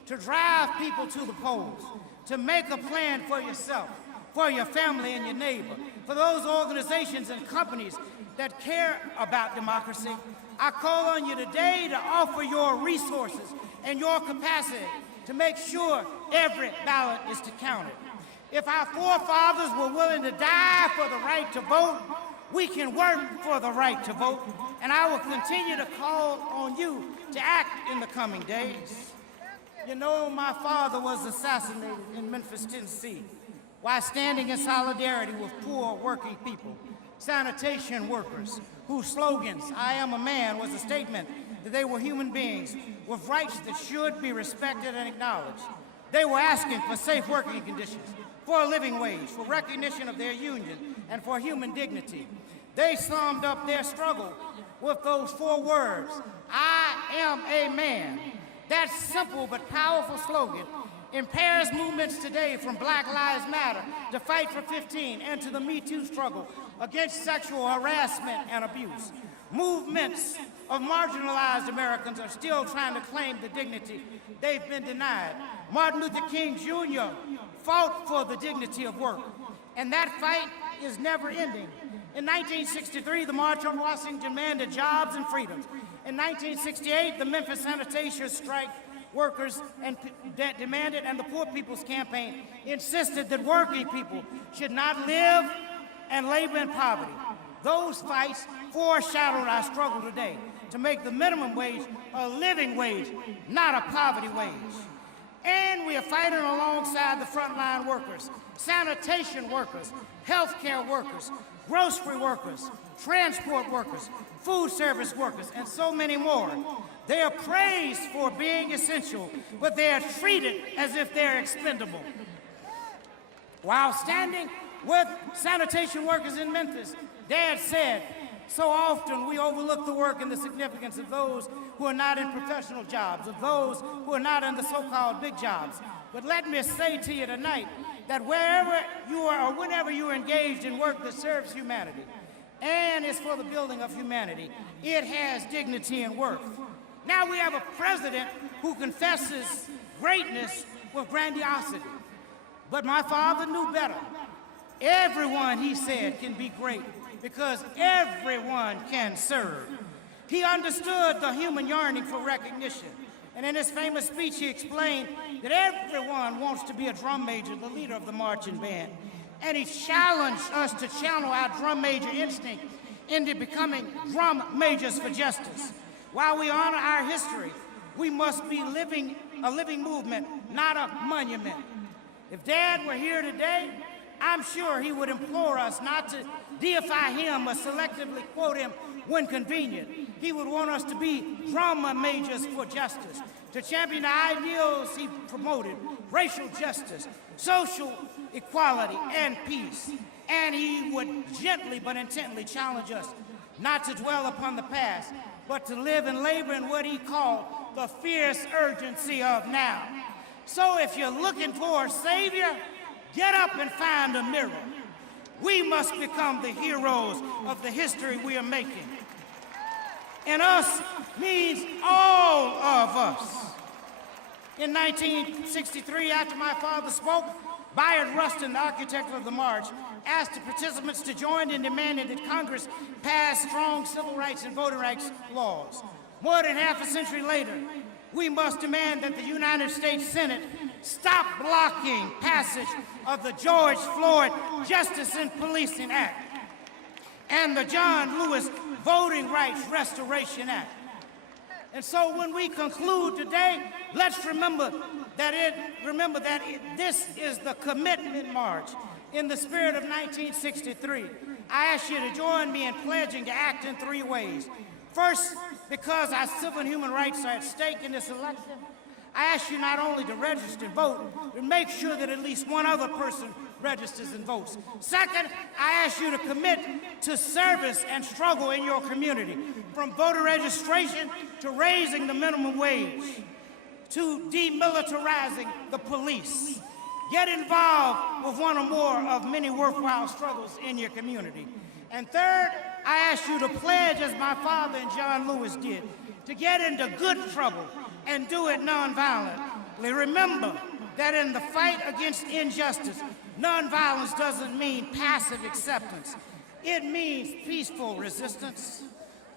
to drive people to the polls, to make a plan for yourself, for your family and your neighbor, for those organizations and companies that care about democracy. I call on you today to offer your resources and your capacity to make sure every ballot is counted. If our forefathers were willing to die for the right to vote, we can work for the right to vote, and I will continue to call on you to act in the coming days. You know, my father was assassinated in Memphis, Tennessee, while standing in solidarity with poor working people, sanitation workers, whose slogans, "I am a man," was a statement that they were human beings with rights that should be respected and acknowledged. They were asking for safe working conditions, for a living wage, for recognition of their union, and for human dignity. They summed up their struggle with those 4 words, "I am a man." That simple but powerful slogan impairs movements today, from Black Lives Matter to Fight for 15 and to the Me Too struggle against sexual harassment and abuse. Movements of marginalized Americans are still trying to claim the dignity they've been denied. Martin Luther King Jr. fought for the dignity of work, and that fight is never ending. In 1963, the March on Washington demanded jobs and freedoms. In 1968, the Memphis sanitation strike workers demanded, and the Poor People's Campaign insisted that working people should not live and labor in poverty. Those fights foreshadowed our struggle today to make the minimum wage a living wage, not a poverty wage. And we are fighting alongside the frontline workers, sanitation workers, healthcare workers, grocery workers, transport workers, food service workers, and so many more. They are praised for being essential, but they are treated as if they're expendable. While standing with sanitation workers in Memphis, Dad said, so often we overlook the work and the significance of those who are not in professional jobs, of those who are not in the so-called big jobs. But let me say to you tonight that wherever you are or whenever you are engaged in work that serves humanity and is for the building of humanity, it has dignity and worth. Now we have a president who confesses greatness with grandiosity. But my father knew better. Everyone, he said, can be great because everyone can serve. He understood the human yearning for recognition. And in his famous speech, he explained that everyone wants to be a drum major, the leader of the marching band. And he challenged us to channel our drum major instinct into becoming drum majors for justice. While we honor our history, we must be a living movement, not a monument. If Dad were here today, I'm sure he would implore us not to deify him or selectively quote him when convenient. He would want us to be drama majors for justice, to champion the ideals he promoted, racial justice, social equality, and peace. And he would gently but intently challenge us not to dwell upon the past, but to live and labor in what he called the fierce urgency of now. So if you're looking for a savior, get up and find a mirror. We must become the heroes of the history we are making. And us means all of us. In 1963, after my father spoke, Bayard Rustin, the architect of the march, asked the participants to join in demanding that Congress pass strong civil rights and voting rights laws. More than half a century later, we must demand that the United States Senate stop blocking passage of the George Floyd Justice in Policing Act and the John Lewis Voting Rights Restoration Act. And so when we conclude today, let's remember that this is the commitment march in the spirit of 1963. I ask you to join me in pledging to act in three ways. First, because our civil and human rights are at stake in this election, I ask you not only to register and vote, but make sure that at least one other person registers and votes. Second, I ask you to commit to service and struggle in your community, from voter registration to raising the minimum wage, to demilitarizing the police. Get involved with one or more of many worthwhile struggles in your community. And third, I ask you to pledge, as my father and John Lewis did, to get into good trouble and do it nonviolently. Remember that in the fight against injustice, nonviolence doesn't mean passive acceptance. It means peaceful resistance.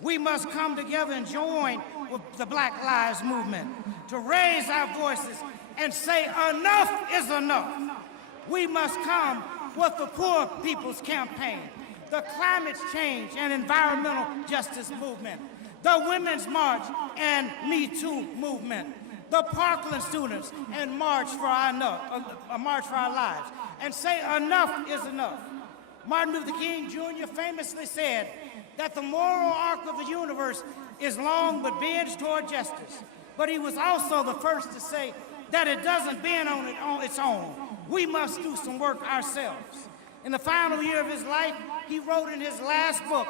We must come together and join with the Black Lives Movement to raise our voices and say enough is enough. We must come with the Poor People's Campaign, the climate change and environmental justice movement, the Women's March and Me Too movement, the Parkland students and March for Our Lives, and say enough is enough. Martin Luther King Jr. famously said that the moral arc of the universe is long but bends toward justice. But he was also the first to say that it doesn't bend on its own. We must do some work ourselves. In the final year of his life, he wrote in his last book,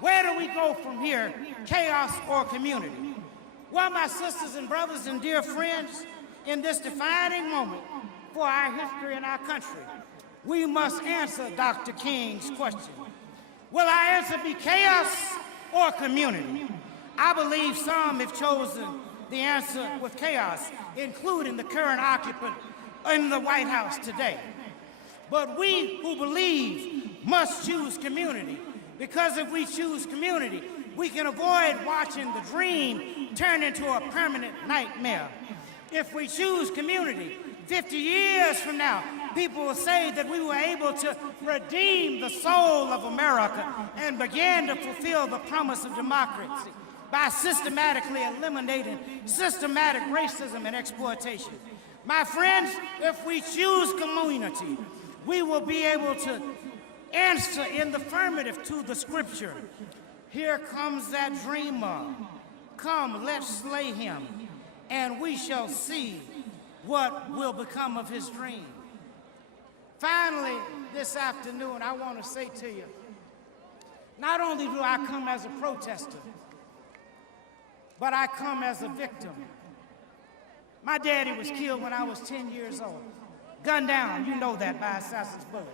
"Where do we go from here, chaos or community?" Well, my sisters and brothers and dear friends, in this defining moment for our history and our country, we must answer Dr. King's question. Will our answer be chaos or community? I believe some have chosen the answer with chaos, including the current occupant in the White House today. But we who believe must choose community Because if we choose community, we can avoid watching the dream turn into a permanent nightmare. If we choose community, 50 years from now, people will say that we were able to redeem the soul of America and begin to fulfill the promise of democracy by systematically eliminating systematic racism and exploitation. My friends, if we choose community, we will be able to answer in the affirmative to the scripture. Here comes that dreamer. Come, let's slay him, and we shall see what will become of his dream. Finally, this afternoon, I want to say to you, not only do I come as a protester, but I come as a victim. My daddy was killed when I was 10 years old. Gunned down, you know that, by assassin's bullet.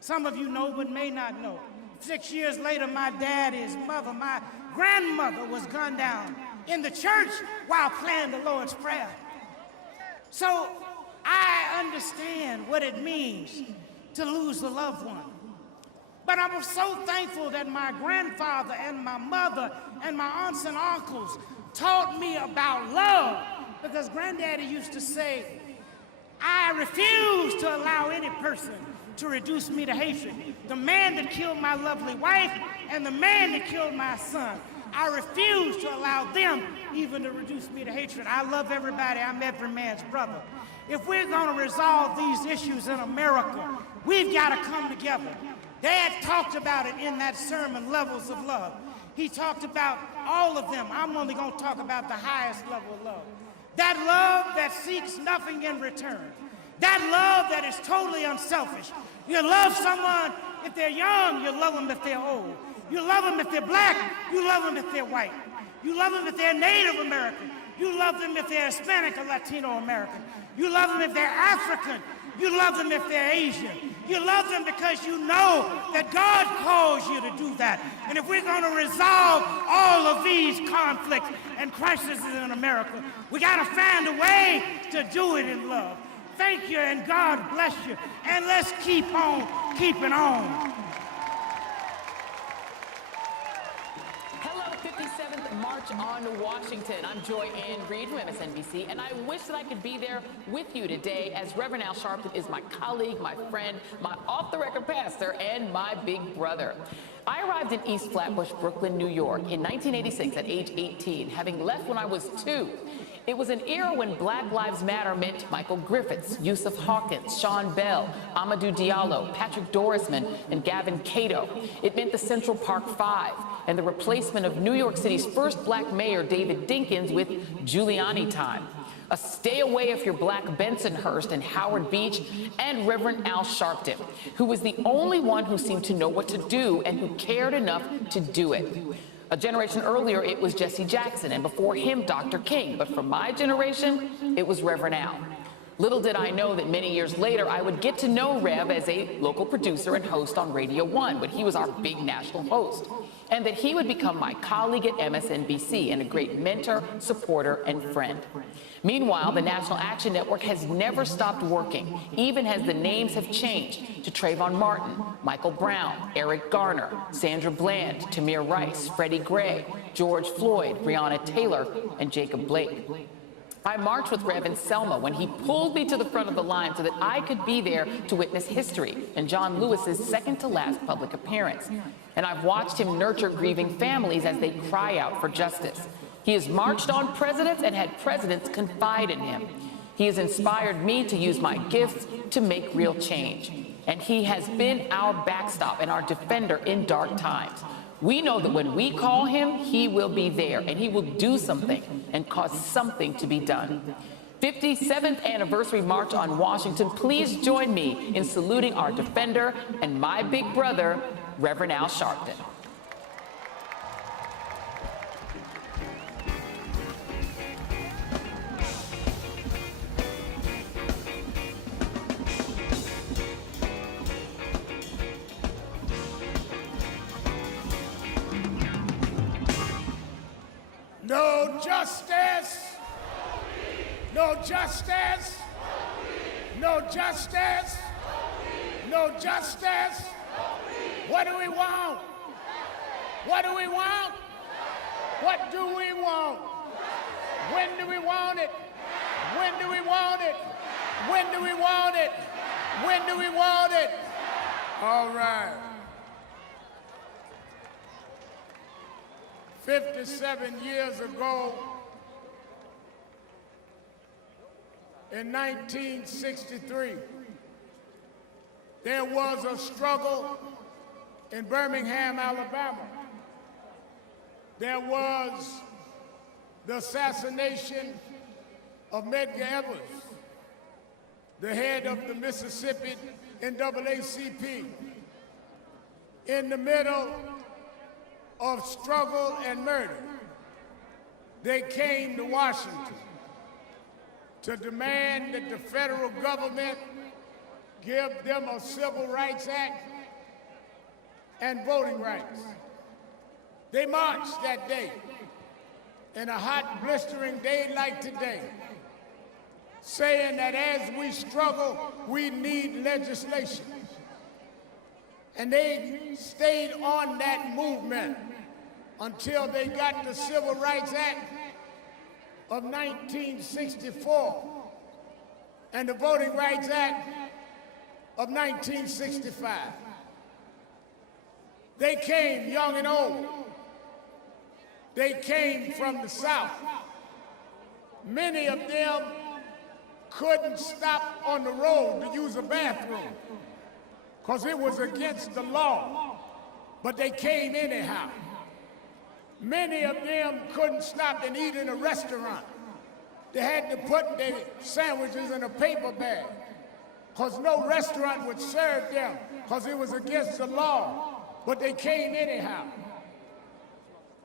Some of you know but may not know. 6 years later, my daddy's mother, my grandmother, was gunned down in the church while praying the Lord's Prayer. So I understand what it means to lose a loved one. But I'm so thankful that my grandfather and my mother and my aunts and uncles taught me about love, because Granddaddy used to say, I refuse to allow any person to reduce me to hatred. The man that killed my lovely wife and the man that killed my son, I refuse to allow them even to reduce me to hatred. I love everybody. I'm every man's brother. If we're going to resolve these issues in America, we've got to come together. Dad talked about it in that sermon, Levels of Love. He talked about all of them. I'm only going to talk about the highest level of love. That love that seeks nothing in return. That love that is totally unselfish. You love someone if they're young, you love them if they're old. You love them if they're black, you love them if they're white. You love them if they're Native American. You love them if they're Hispanic or Latino American. You love them if they're African. You love them if they're Asian. You love them because you know that God calls you to do that. And if we're going to resolve all of these conflicts and crises in America, we got to find a way to do it in love. Thank you, and God bless you. And let's keep on keeping on. Hello, 57th March on Washington. I'm Joy Ann Reid from MSNBC, and I wish that I could be there with you today, as Reverend Al Sharpton is my colleague, my friend, my off-the-record pastor, and my big brother. I arrived in East Flatbush, Brooklyn, New York in 1986 at age 18, having left when I was 2. It was an era when Black Lives Matter meant Michael Griffiths, Yusuf Hawkins, Sean Bell, Amadou Diallo, Patrick Dorisman, and Gavin Cato. It meant the Central Park Five and the replacement of New York City's first black mayor, David Dinkins, with Giuliani time. A stay away if you're black Bensonhurst and Howard Beach, and Reverend Al Sharpton, who was the only one who seemed to know what to do and who cared enough to do it. A generation earlier, it was Jesse Jackson, and before him, Dr. King. But for my generation, it was Reverend Al. Little did I know that many years later, I would get to know Rev as a local producer and host on Radio 1 when he was our big national host, and that he would become my colleague at MSNBC and a great mentor, supporter, and friend. Meanwhile, the National Action Network has never stopped working, even as the names have changed to Trayvon Martin, Michael Brown, Eric Garner, Sandra Bland, Tamir Rice, Freddie Gray, George Floyd, Breonna Taylor, and Jacob Blake. I marched with Rev in Selma when he pulled me to the front of the line so that I could be there to witness history and John Lewis's second-to-last public appearance. And I've watched him nurture grieving families as they cry out for justice. He has marched on presidents and had presidents confide in him. He has inspired me to use my gifts to make real change. And he has been our backstop and our defender in dark times. We know that when we call him, he will be there, and he will do something and cause something to be done. 57th Anniversary March on Washington, please join me in saluting our defender and my big brother, Reverend Al Sharpton. No justice. No justice. No justice. No justice. What do we want? What do we want? What do we want? When do we want it? When do we want it? When do we want it? When do we want it? All right. 57 years ago, in 1963, there was a struggle in Birmingham, Alabama. There was the assassination of Medgar Evers, the head of the Mississippi NAACP. In the middle of struggle and murder, they came to Washington to demand that the federal government give them a Civil Rights Act and voting rights. They marched that day, in a hot, blistering day like today, saying that as we struggle, we need legislation. And they stayed on that movement until they got the Civil Rights Act of 1964 and the Voting Rights Act of 1965. They came young and old. They came from the South. Many of them couldn't stop on the road to use a bathroom because it was against the law, but they came anyhow. Many of them couldn't stop and eat in a restaurant. They had to put their sandwiches in a paper bag because no restaurant would serve them because it was against the law, but they came anyhow.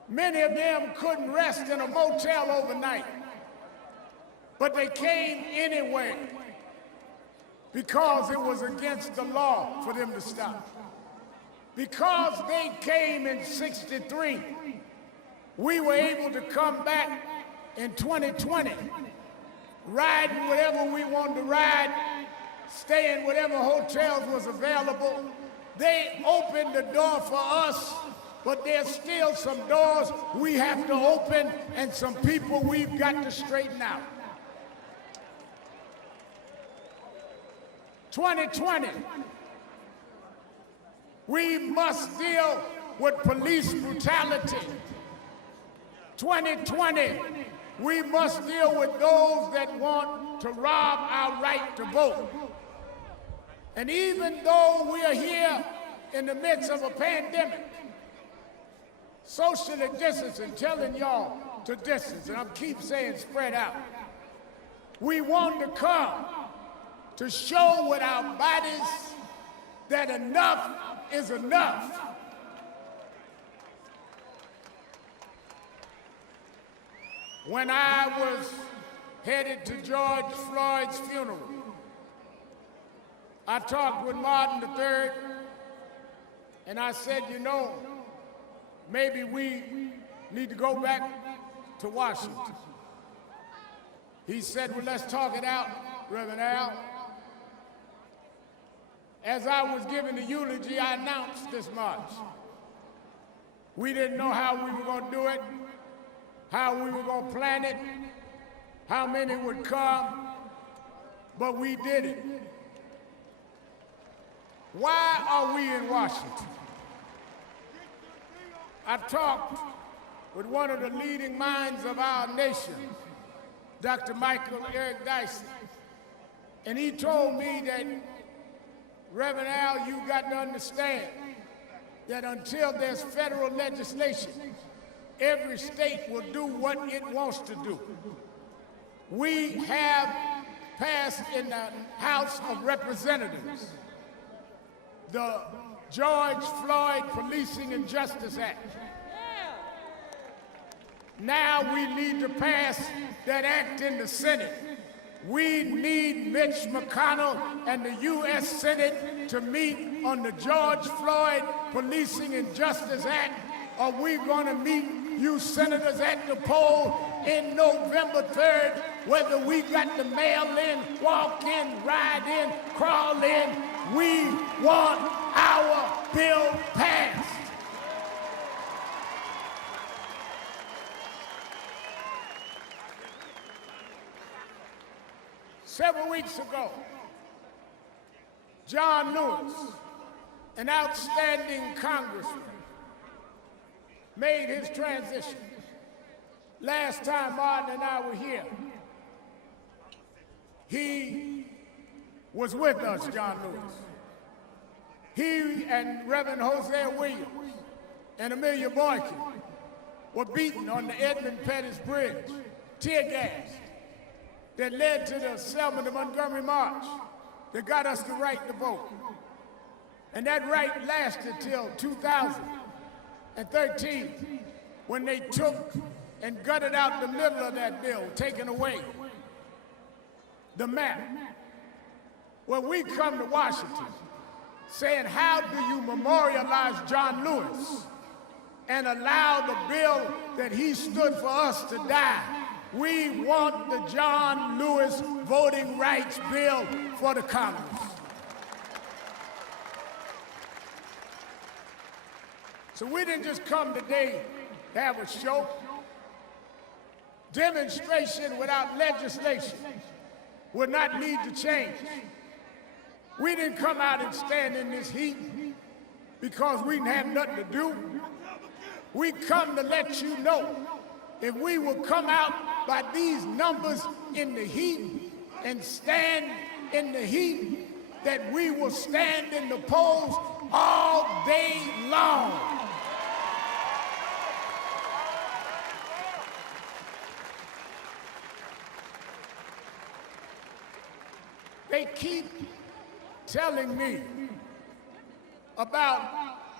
Many of them couldn't rest in a motel overnight, but they came anyway because it was against the law for them to stop. Because they came in '63, we were able to come back in 2020, riding whatever we wanted to ride, stay in whatever hotels was available. They opened the door for us, but there's still some doors we have to open and some people we've got to straighten out. 2020, we must deal with police brutality. 2020, we must deal with those that want to rob our right to vote. And even though we are here in the midst of a pandemic, socially distancing, telling y'all to distance, and I keep saying spread out, we want to come to show with our bodies that enough is enough. When I was headed to George Floyd's funeral, I talked with Martin III, and I said, you know, maybe we need to go back to Washington. He said, well, let's talk it out, Reverend Al. As I was giving the eulogy, I announced this march. We didn't know how we were going to do it, how we were going to plan it, how many would come, but we did it. Why are we in Washington? I talked with one of the leading minds of our nation, Dr. Michael Eric Dyson, and he told me that, Reverend Al, you got to understand that until there's federal legislation, every state will do what it wants to do. We have passed in the House of Representatives the George Floyd Policing and Justice Act. Now we need to pass that act in the Senate. We need Mitch McConnell and the U.S. Senate to meet on the George Floyd Policing and Justice Act, or we're going to meet you senators at the poll in November 3rd, whether we got to mail in, walk in, ride in, crawl in. We want our bill passed. Several weeks ago, John Lewis, an outstanding congressman, made his transition. Last time Martin and I were here, he was with us, John Lewis. He and Reverend Hosea Williams and Amelia Boykin were beaten on the Edmund Pettus Bridge, tear gas, that led to the Selma to Montgomery March that got us the right to vote. And that right lasted till 2013, when they took and gutted out the middle of that bill, taking away the map. Well, we come to Washington saying, how do you memorialize John Lewis and allow the bill that he stood for us to die? We want the John Lewis Voting Rights Bill for the Congress. So we didn't just come today to have a show. Demonstration without legislation would not lead to change. We didn't come out and stand in this heat because we didn't have nothing to do. We come to let you know, if we will come out by these numbers in the heat and stand in the heat, that we will stand in the polls all day long. They keep telling me about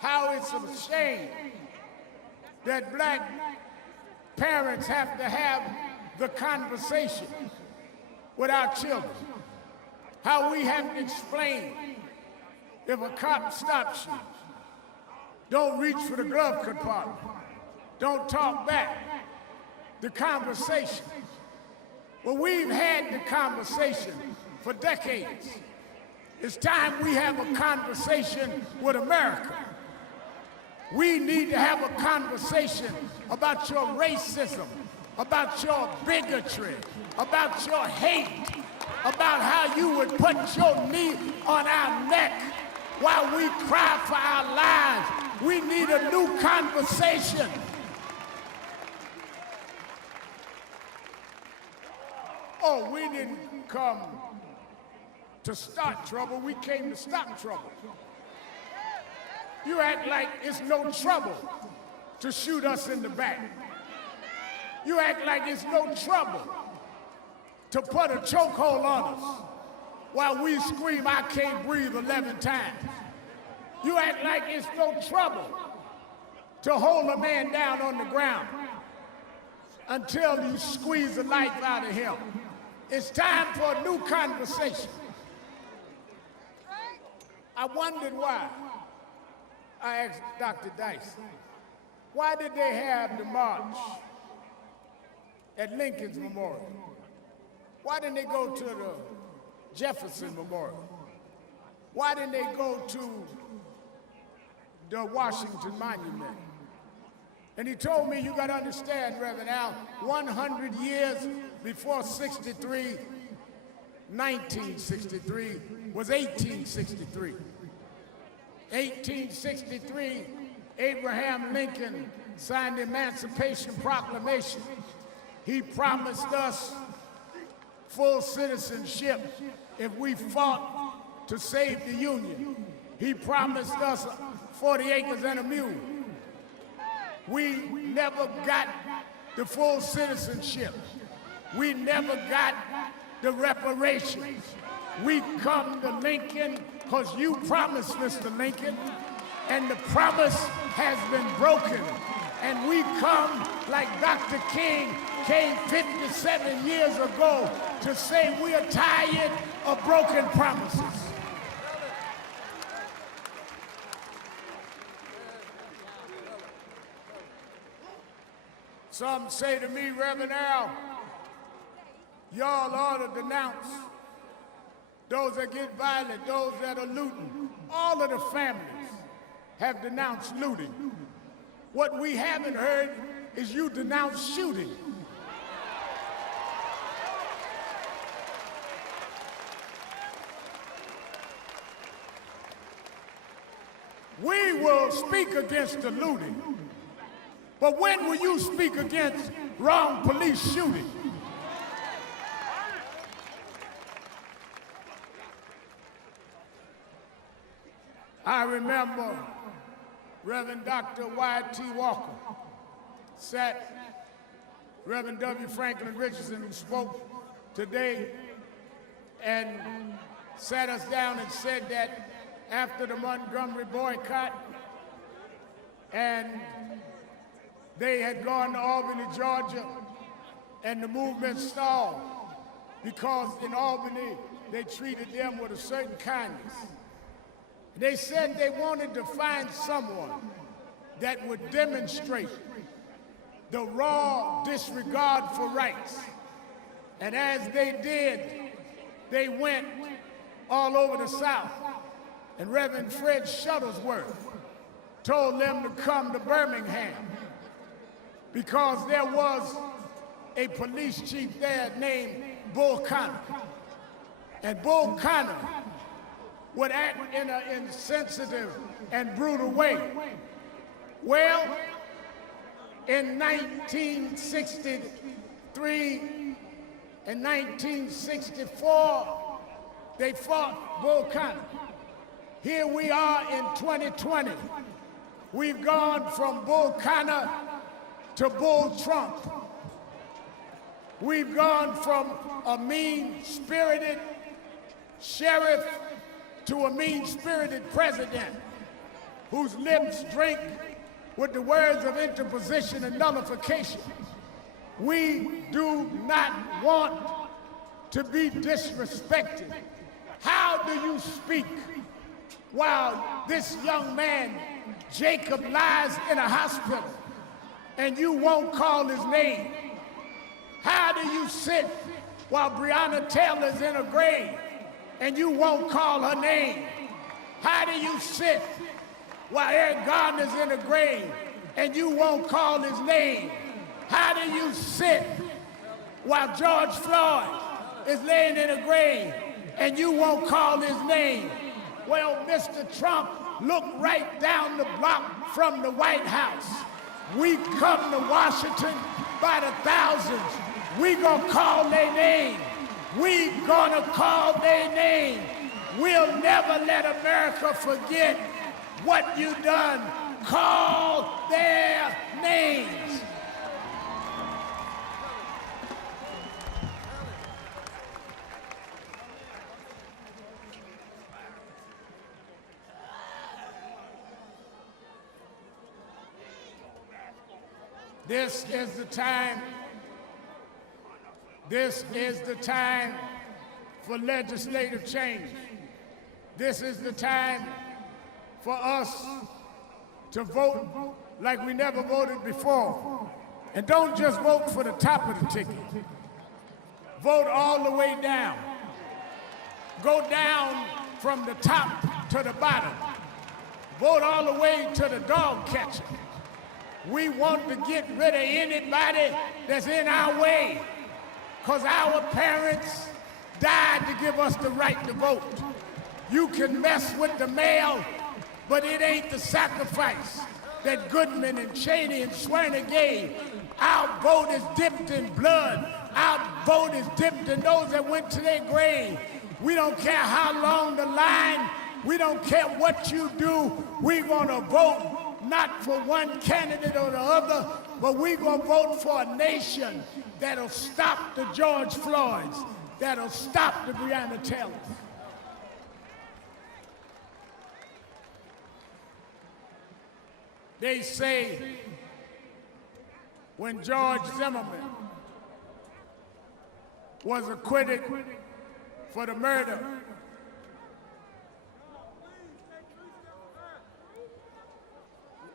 how it's a shame that black parents have to have the conversation with our children. How we have to explain, if a cop stops you, don't reach for the glove compartment, don't talk back, the conversation. Well, we've had the conversation for decades. It's time we have a conversation with America. We need to have a conversation about your racism, about your bigotry, about your hate, about how you would put your knee on our neck while we cry for our lives. We need a new conversation. Oh, we didn't come to start trouble, we came to stop trouble. You act like it's no trouble to shoot us in the back. You act like it's no trouble to put a chokehold on us while we scream, I can't breathe 11 times. You act like it's no trouble to hold a man down on the ground until you squeeze the life out of him. It's time for a new conversation. I wondered why. I asked Dr. Dice, why did they have the march at Lincoln's Memorial? Why didn't they go to the Jefferson Memorial? Why didn't they go to the Washington Monument? And he told me, you got to understand, Reverend Al, 100 years before 63, 1963 was 1863. 1863, Abraham Lincoln signed the Emancipation Proclamation. He promised us full citizenship if we fought to save the Union. He promised us 40 acres and a mule. We never got the full citizenship. We never got the reparations. We come to Lincoln because you promised, Mr. Lincoln, and the promise has been broken. And we come like Dr. King came 57 years ago to say we are tired of broken promises. Some say to me, Reverend Al, y'all ought to denounce those that get violent, those that are looting. All of the families have denounced looting. What we haven't heard is you denounce shooting. We will speak against the looting. But when will you speak against wrong police shooting? I remember Reverend Dr. Y.T. Walker sat, Reverend W. Franklin Richardson, who spoke today, and sat us down and said that after the Montgomery boycott, and they had gone to Albany, Georgia, and the movement stalled because in Albany they treated them with a certain kindness. They said they wanted to find someone that would demonstrate the raw disregard for rights. And as they did, they went all over the South. And Reverend Fred Shuttlesworth told them to come to Birmingham because there was a police chief there named Bull Connor. And Bull Connor would act in an insensitive and brutal way. Well, in 1963 and 1964, they fought Bull Connor. Here we are in 2020. We've gone from Bull Connor to Bull Trump. We've gone from a mean-spirited sheriff to a mean-spirited president whose lips drink with the words of interposition and nullification. We do not want to be disrespected. How do you speak while this young man, Jacob, lies in a hospital and you won't call his name? How do you sit while Breonna Taylor's in a grave and you won't call her name? How do you sit while Eric Garner's in a grave and you won't call his name? How do you sit while George Floyd is laying in a grave and you won't call his name? Well, Mr. Trump, look right down the block from the White House. We come to Washington by the thousands. We gonna call their name. We gonna call their name. We'll never let America forget what you done. Call their names. This is the time. This is the time for legislative change. This is the time for us to vote like we never voted before. And don't just vote for the top of the ticket. Vote all the way down. Go down from the top to the bottom. Vote all the way to the dog catcher. We want to get rid of anybody that's in our way, because our parents died to give us the right to vote. You can mess with the mail, but it ain't the sacrifice that Goodman and Cheney and Swerner gave. Our vote is dipped in blood. Our vote is dipped in those that went to their grave. We don't care how long the line. We don't care what you do. We're going to vote not for one candidate or the other, but we're going to vote for a nation that'll stop the George Floyds, that'll stop the Breonna Taylors. They say when George Zimmerman was acquitted for the murder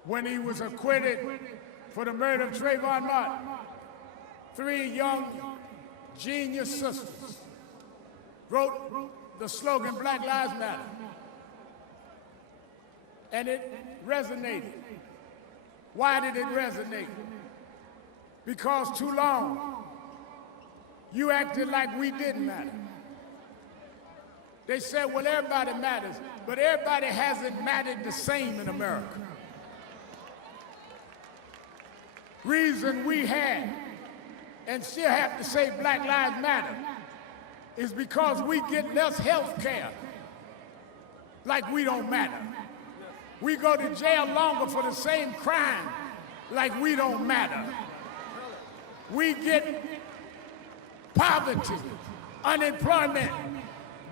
when he was acquitted for the murder of Trayvon Martin, 3 young genius sisters wrote the slogan, Black Lives Matter. And it resonated. Why did it resonate? Because too long, you acted like we didn't matter. They said, well, everybody matters, but everybody hasn't mattered the same in America. Reason we had, and still have to say Black Lives Matter, is because we get less health care like we don't matter. We go to jail longer for the same crime like we don't matter. We get poverty, unemployment,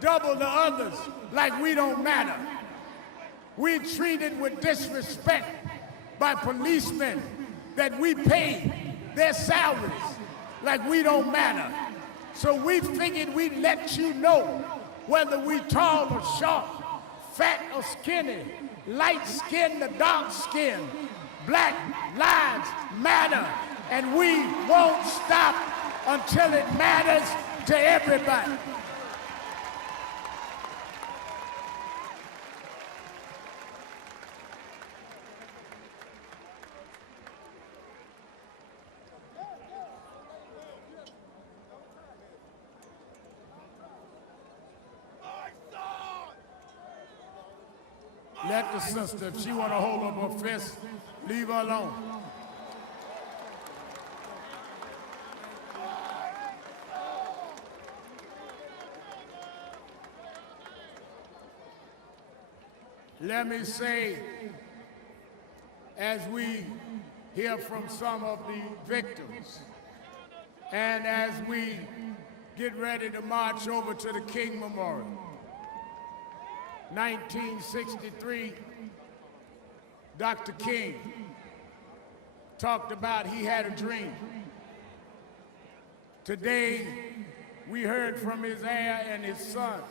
double the others like we don't matter. We're treated with disrespect by policemen that we pay their salaries like we don't matter. So we figured we'd let you know whether we tall or short, fat or skinny, light skin or dark skin. Black lives matter, and we won't stop until it matters to everybody. Let the sister, if she want to hold up her fist, leave her alone. Let me say, as we hear from some of the victims, and as we get ready to march over to the King Memorial, 1963, Dr. King talked about he had a dream. Today, we heard from his heir and his son,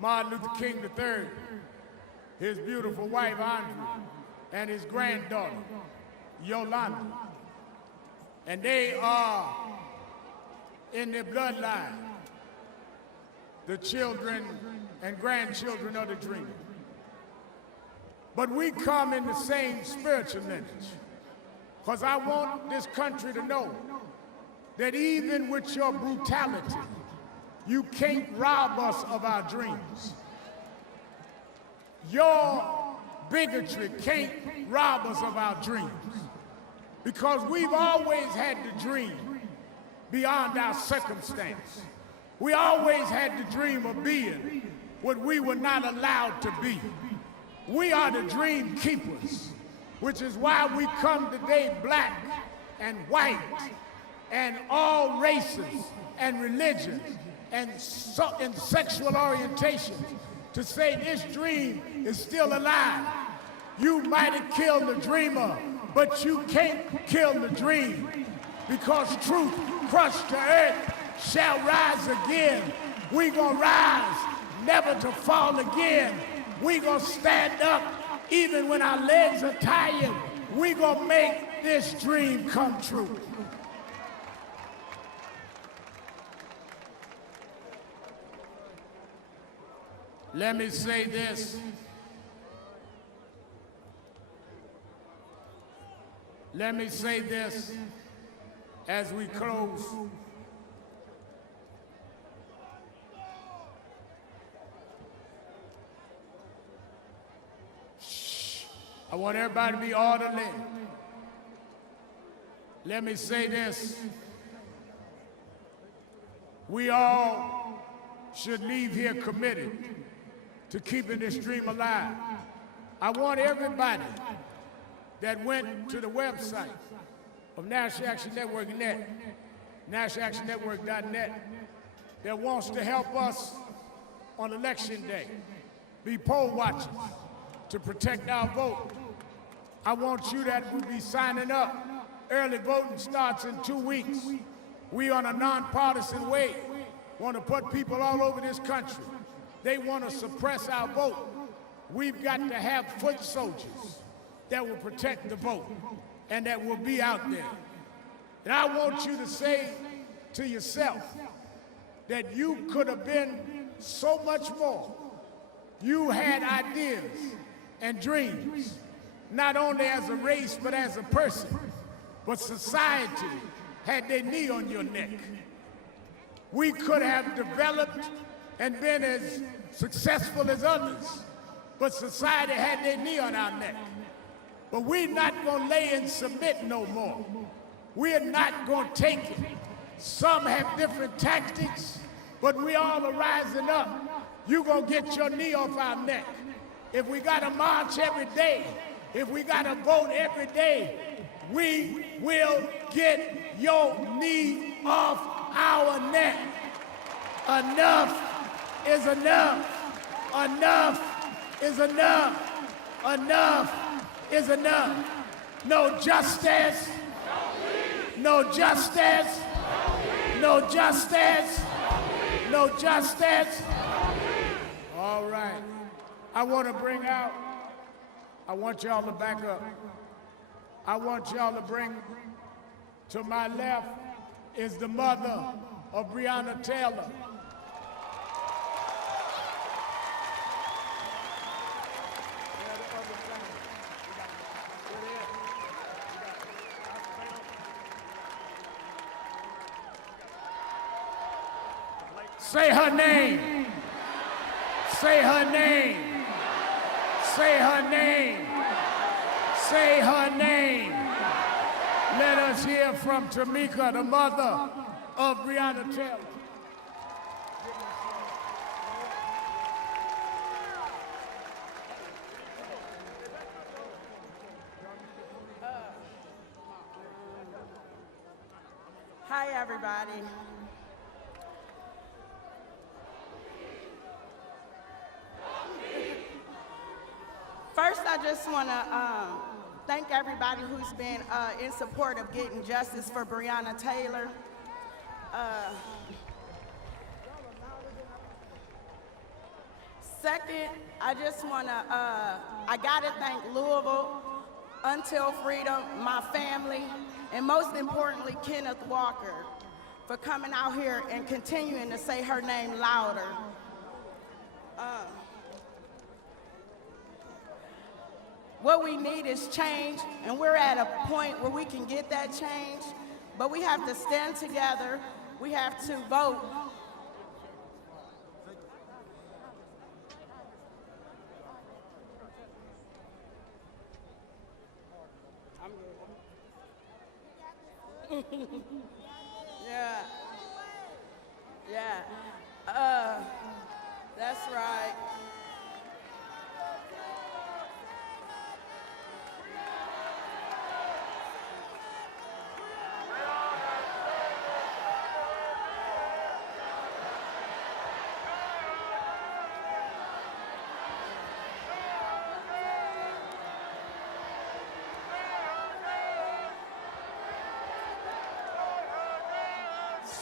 Martin Luther King III, his beautiful wife, Andrea, and his granddaughter, Yolanda. And they are, in their bloodline, the children and grandchildren of the dreamer. But we come in the same spiritual lineage, because I want this country to know that even with your brutality, you can't rob us of our dreams. Your bigotry can't rob us of our dreams, because we've always had to dream beyond our circumstance. We always had to dream of being what we were not allowed to be. We are the dream keepers, which is why we come today black and white and all races and religions and sexual orientations to say this dream is still alive. You might have killed the dreamer, but you can't kill the dream, because truth crushed to earth shall rise again. We gonna rise, never to fall again. We gonna stand up even when our legs are tired. We gonna make this dream come true. Let me say this. Let me say this as we close. Shh. I want everybody to be orderly. Let me say this. We all should leave here committed to keeping this dream alive. I want everybody that went to the website of National Action Network Net, nationalactionnetwork.net, that wants to help us on Election Day, be poll watchers to protect our vote. I want you that will be signing up. Early voting starts in 2 weeks. We on a nonpartisan way want to put people all over this country. They want to suppress our vote. We've got to have foot soldiers that will protect the vote and that will be out there. And I want you to say to yourself that you could have been so much more. You had ideas and dreams, not only as a race, but as a person. But society had their knee on your neck. We could have developed and been as successful as others, but society had their knee on our neck. But we're not gonna lay and submit no more. We're not gonna take it. Some have different tactics, but we all are rising up. You gonna get your knee off our neck. If we gotta march every day, if we gotta vote every day, we will get your knee off our neck. Enough is enough. Enough is enough. Enough is enough. No justice. No justice. No justice. No justice. All right. I want to bring out, I want y'all to back up. I want y'all to bring, to my left is the mother of Breonna Taylor. Say her name. Say her name. Say her name. Say her name. Let us hear from Tamika, the mother of Breonna Taylor. Hi, everybody. First, I just want to thank everybody who's been in support of getting justice for Breonna Taylor. Second, I just want to, I got to thank Louisville, Until Freedom, my family, and most importantly, Kenneth Walker, for coming out here and continuing to say her name louder. What we need is change, and we're at a point where we can get that change, but we have to stand together. We have to vote. Yeah. Yeah. That's right.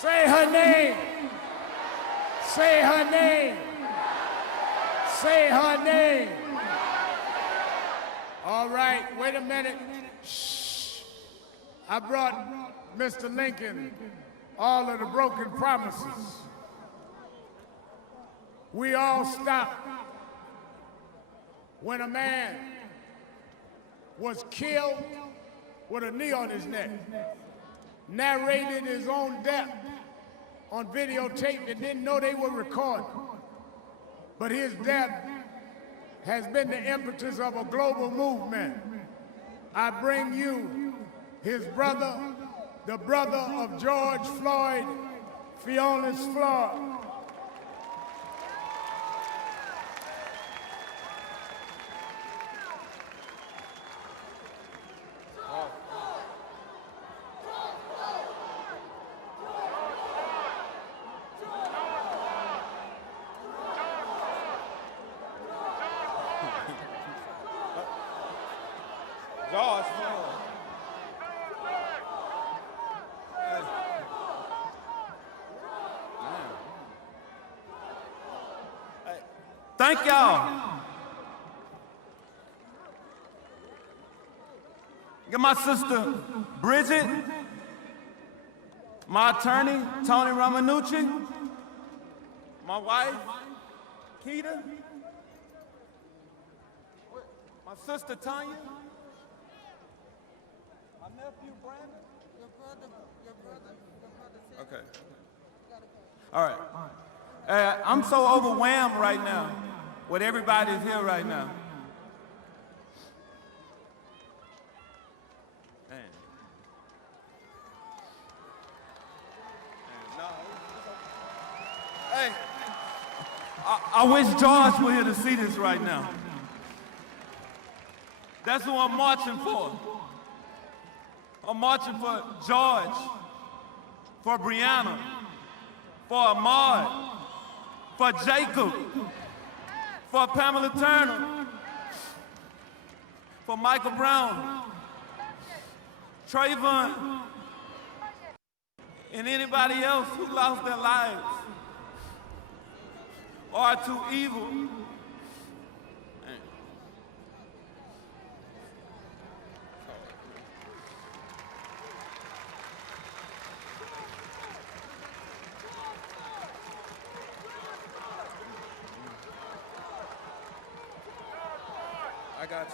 Say her name. Say her name. Say her name. All right, wait a minute. Shh. I brought Mr. Lincoln all of the broken promises. We all stopped when a man was killed with a knee on his neck, narrated his own death on videotape and didn't know they were recording. But his death has been the impetus of a global movement. I bring you his brother, the brother of George Floyd, Fionis Floyd. George Floyd. Thank y'all. Get my sister Bridget, my attorney Tony Ramanucci, my wife Keita, my sister Tanya, my nephew Brandon. Your brother. Okay. All right. I'm so overwhelmed right now with everybody is here right now. Hey, I wish George were here to see this right now. That's who I'm marching for. I'm marching for George, for Brianna, for Ahmad, for Jacob, for Pamela Turner, for Michael Brown, Trayvon, and anybody else who lost their lives or are too evil. I got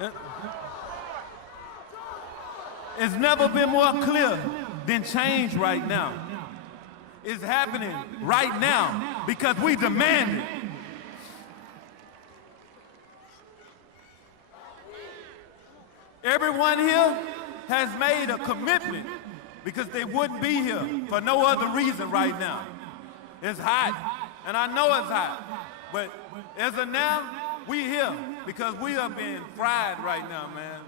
you. It's never been more clear than change right now. It's happening right now because we demand it. Everyone here has made a commitment because they wouldn't be here for no other reason right now. It's hot, and I know it's hot, but as of now, we here because we are being fried right now, man.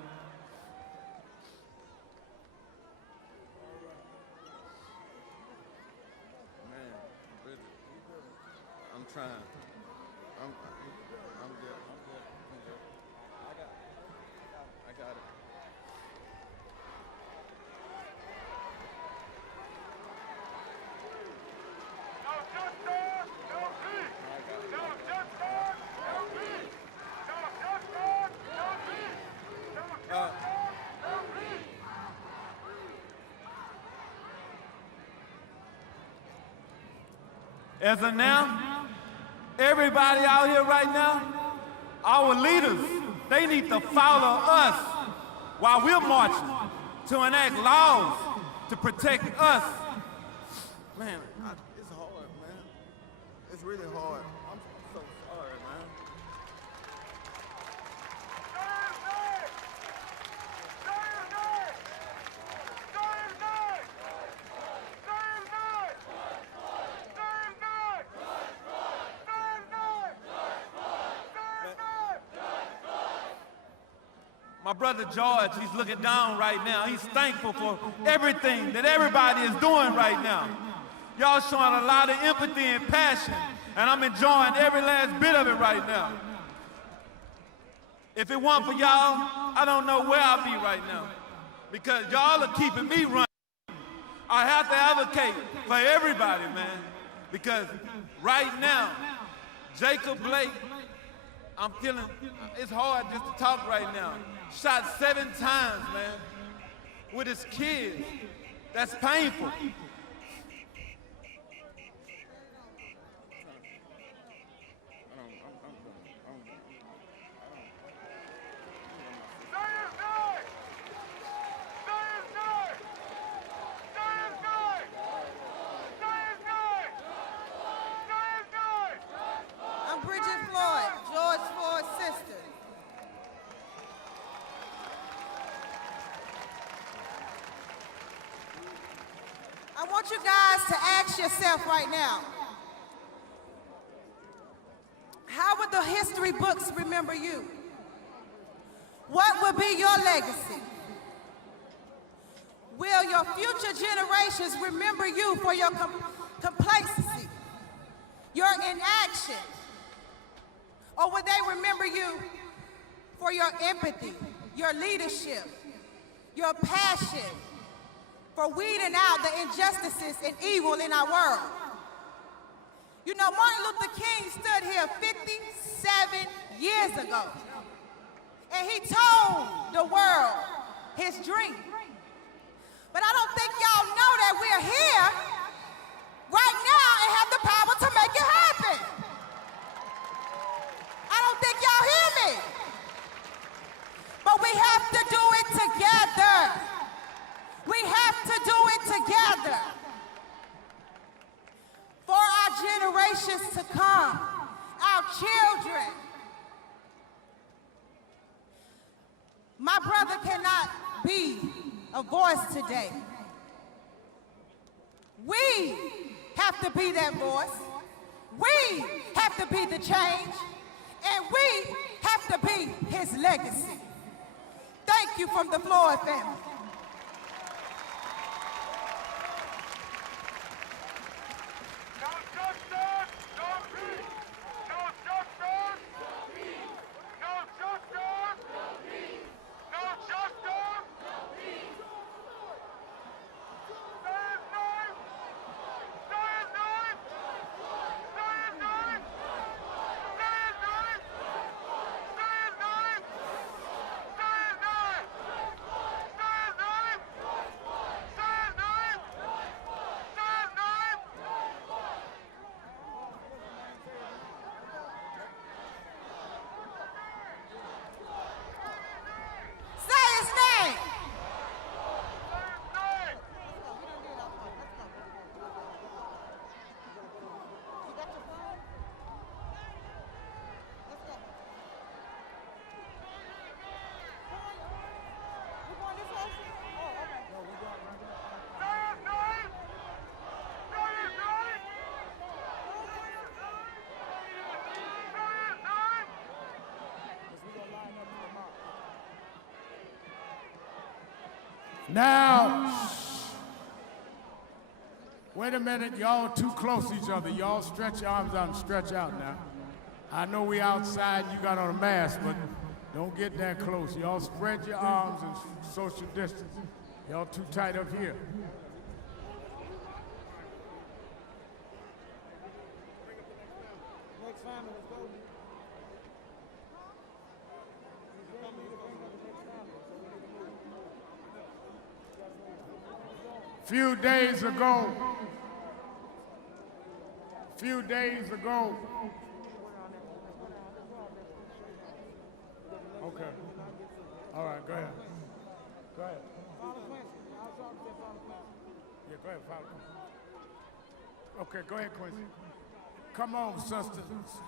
I'm trying. I'm good. I got it. As of now, everybody out here right now, our leaders, they need to follow us while we're marching to enact laws to protect us. Man, it's hard, man. It's really hard. I'm so sorry, man. My brother George, he's looking down right now. He's thankful for everything that everybody is doing right now. Y'all showing a lot of empathy and passion, and I'm enjoying every last bit of it right now. If it weren't for y'all, I don't know where I'd be right now, because y'all are keeping me running. I have to advocate for everybody, man, because right now, Jacob Blake, I'm feeling, it's hard just to talk right now. Shot 7 times, man, with his kids. That's painful. I'm Bridget Floyd, George Floyd's sister. I want you guys to ask yourself right now, how would the history books remember you? What will be your legacy? Will your future generations remember you for your complacency, your inaction? Or will they remember you for your empathy, your leadership, your passion for weeding out the injustices and evil in our world? You know, Martin Luther King stood here 57 years ago, and he told the world his dream. But I don't think y'all know that we're here right now and have the power to make it happen. I don't think y'all hear me. But we have to do it together. We have to generations to come, our children. My brother cannot be a voice today. We have to be that voice. We have to be the change. And we have to be his legacy. Thank you from the Floyd family. Now, wait a minute, y'all too close to each other. Y'all stretch your arms out and stretch out now. I know we outside, you got on a mask, but don't get that close. Y'all spread your arms and social distance. Y'all too tight up here. Few days ago, okay, all right, go ahead. Yeah, go ahead, follow. Okay, go ahead, Quincy. Come on, sisters.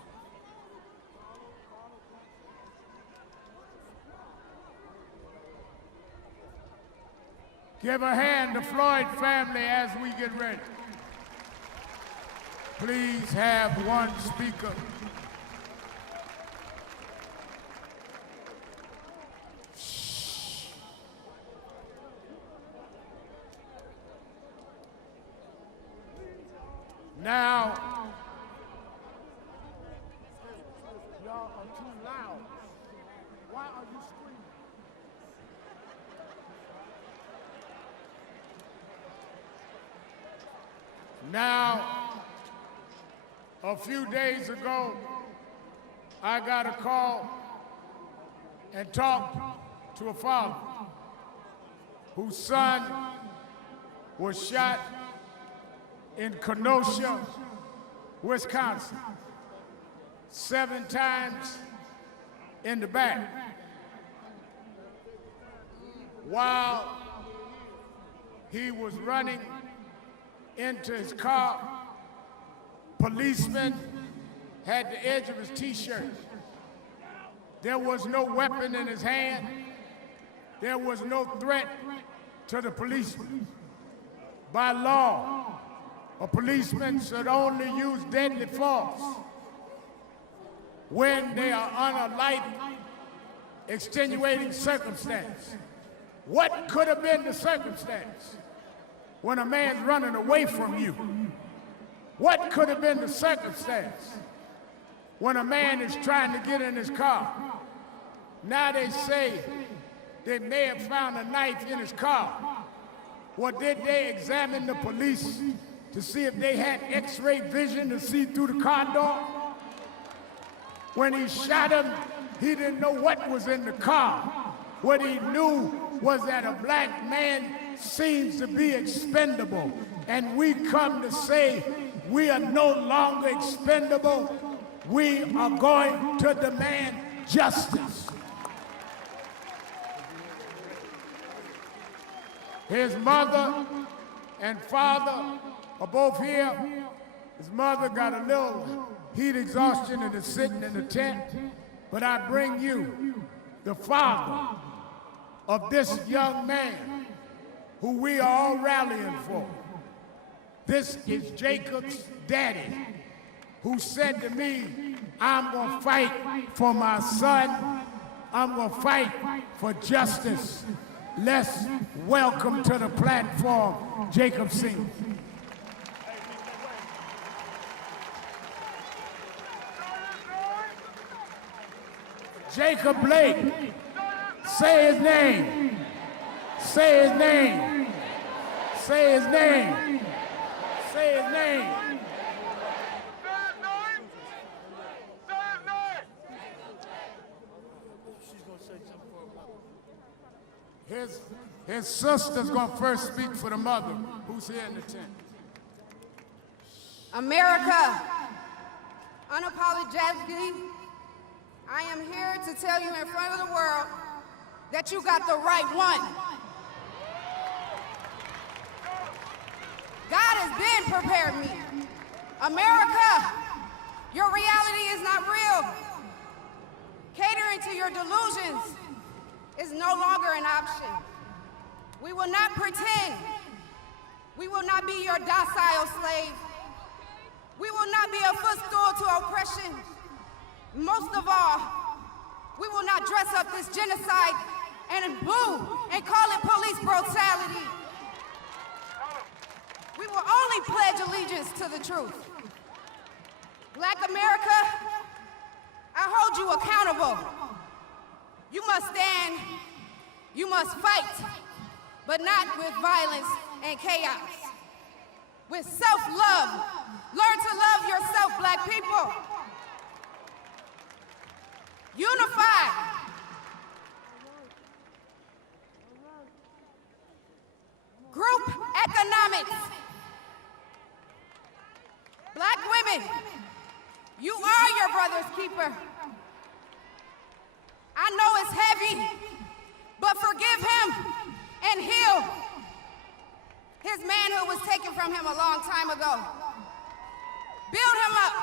Give a hand to Floyd family as we get ready. Please have one speaker. Shh. Now, y'all are too loud. Why are you screaming? Now, a few days ago, I got a call and talked to a father whose son was shot in Kenosha, Wisconsin, 7 times in the back. While he was running into his car, policeman had the edge of his t-shirt. There was no weapon in his hand. There was no threat to the policeman. By law, a policeman should only use deadly force when they are on a life extenuating circumstance. What could have been the circumstance when a man's running away from you? What could have been the circumstance when a man is trying to get in his car? Now they say they may have found a knife in his car. Well, did they examine the police to see if they had X-ray vision to see through the car door? When he shot him, he didn't know what was in the car. What he knew was that a black man seems to be expendable. And we come to say we are no longer expendable. We are going to demand justice. His mother and father are both here. His mother got a little heat exhaustion and is sitting in the tent. But I bring you the father of this young man who we are all rallying for. This is Jacob's daddy, who said to me, I'm gonna fight for my son. I'm gonna fight for justice. Let's welcome to the platform, Jacob Sr. Jacob Blake, say his name. Say his name. Say his name. Say his name. His sister's gonna first speak for the mother, who's here in the tent. America, unapologetically, I am here to tell you in front of the world that you got the right one. God has been prepared me. America, your reality is not real. Catering to your delusions is no longer an option. We will not pretend. We will not be your docile slave. We will not be a footstool to oppression. Most of all, we will not dress up this genocide and boo and call it police brutality. We will only pledge allegiance to the truth. Black America, I hold you accountable. You must stand, you must fight, but not with violence and chaos. With self-love. Learn to love yourself, Black people. Unify. Group economics. Black women, you are your brother's keeper. I know it's heavy, but forgive him and heal. His manhood was taken from him a long time ago. Build him up.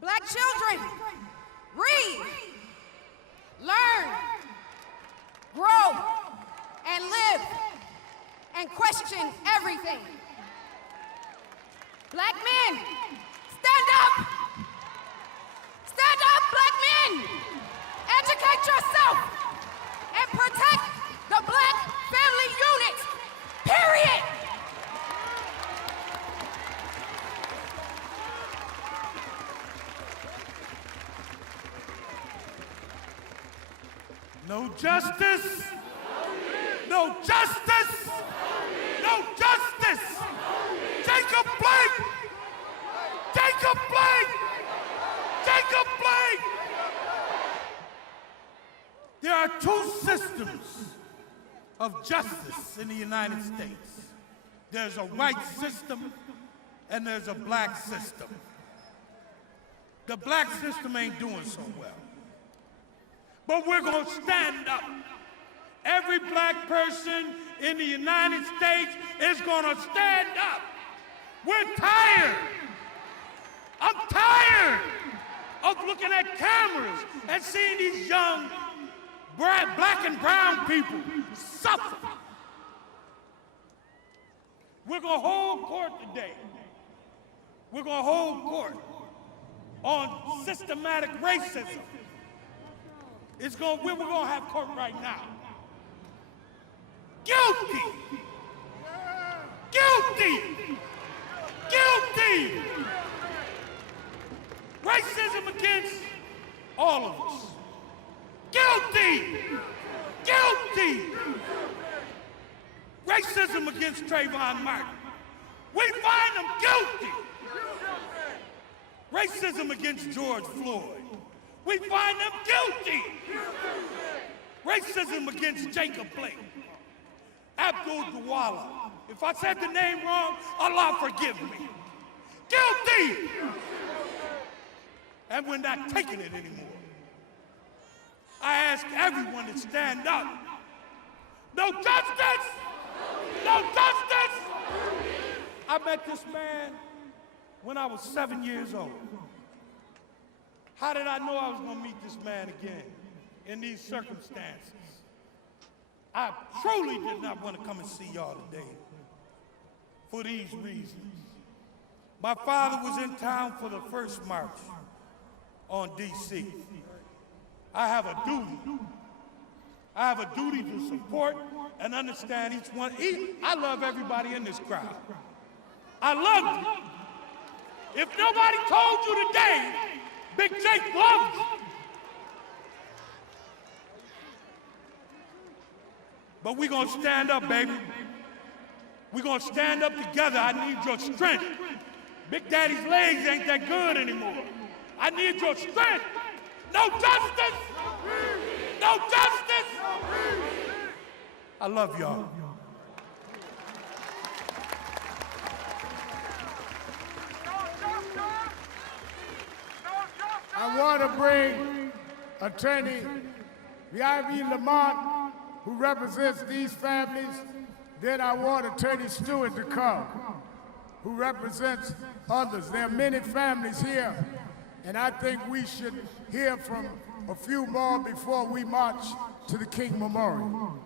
Black children, read, learn, grow, and live, and question everything. Black men, stand up! Stand up, Black men! Educate yourself and protect the Black family unit, period! No justice, no justice, no justice. Jacob Blake, Jacob Blake, Jacob Blake. There are two systems of justice in the United States. There's a white system and there's a black system. The black system ain't doing so well. But we're gonna stand up. Every black person in the United States is gonna stand up. We're tired. I'm tired of looking at cameras and seeing these young black and brown people suffer. We're gonna hold court today. We're gonna hold court on systematic racism. We're gonna have court right now. Guilty! Guilty! Guilty! Racism against all of us. Guilty! Guilty! Racism against Trayvon Martin. We find them guilty! Racism against George Floyd. We find them guilty! Racism against Jacob Blake. Abdul Dawala. If I said the name wrong, Allah forgive me. Guilty! And we're not taking it anymore. I ask everyone to stand up. No justice! No justice! I met this man when I was 7 years old. How did I know I was going to meet this man again in these circumstances? I truly did not want to come and see y'all today for these reasons. My father was in town for the first march on D.C. I have a duty. I have a duty to support and understand each one. I love everybody in this crowd. I love you. If nobody told you today, Big Jake loves you. But we're going to stand up, baby. We're going to stand up together. I need your strength. Big Daddy's legs ain't that good anymore. I need your strength. No justice! No justice! I love y'all. I want to bring Attorney V.I.V. Lamont, who represents these families. Then I want Attorney Stewart to come, who represents others. There are many families here, and I think we should hear from a few more before we march to the King Memorial.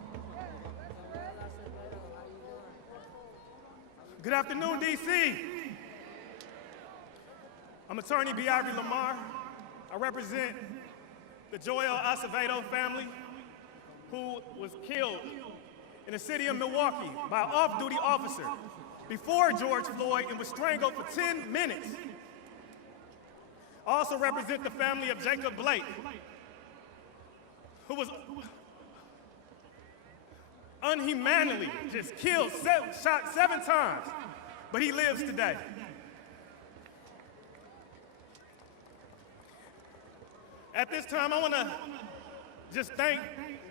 Good afternoon, D.C. I'm Attorney B.I.V. Lamar. I represent the Joel Acevedo family, who was killed in the city of Milwaukee by an off-duty officer before George Floyd and was strangled for 10 minutes. I also represent the family of Jacob Blake, who was unhumanly just killed, shot 7 times, but he lives today. At this time, I want to just thank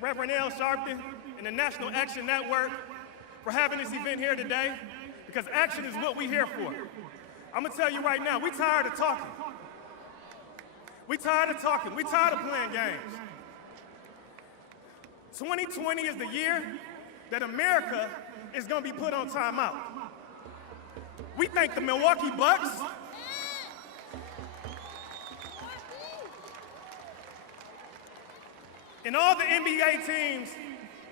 Reverend Al Sharpton and the National Action Network for having this event here today, because action is what we're here for. I'm gonna tell you right now, we're tired of talking. We're tired of talking. We're tired of playing games. 2020 is the year that America is gonna be put on timeout. We thank the Milwaukee Bucks, and all the NBA teams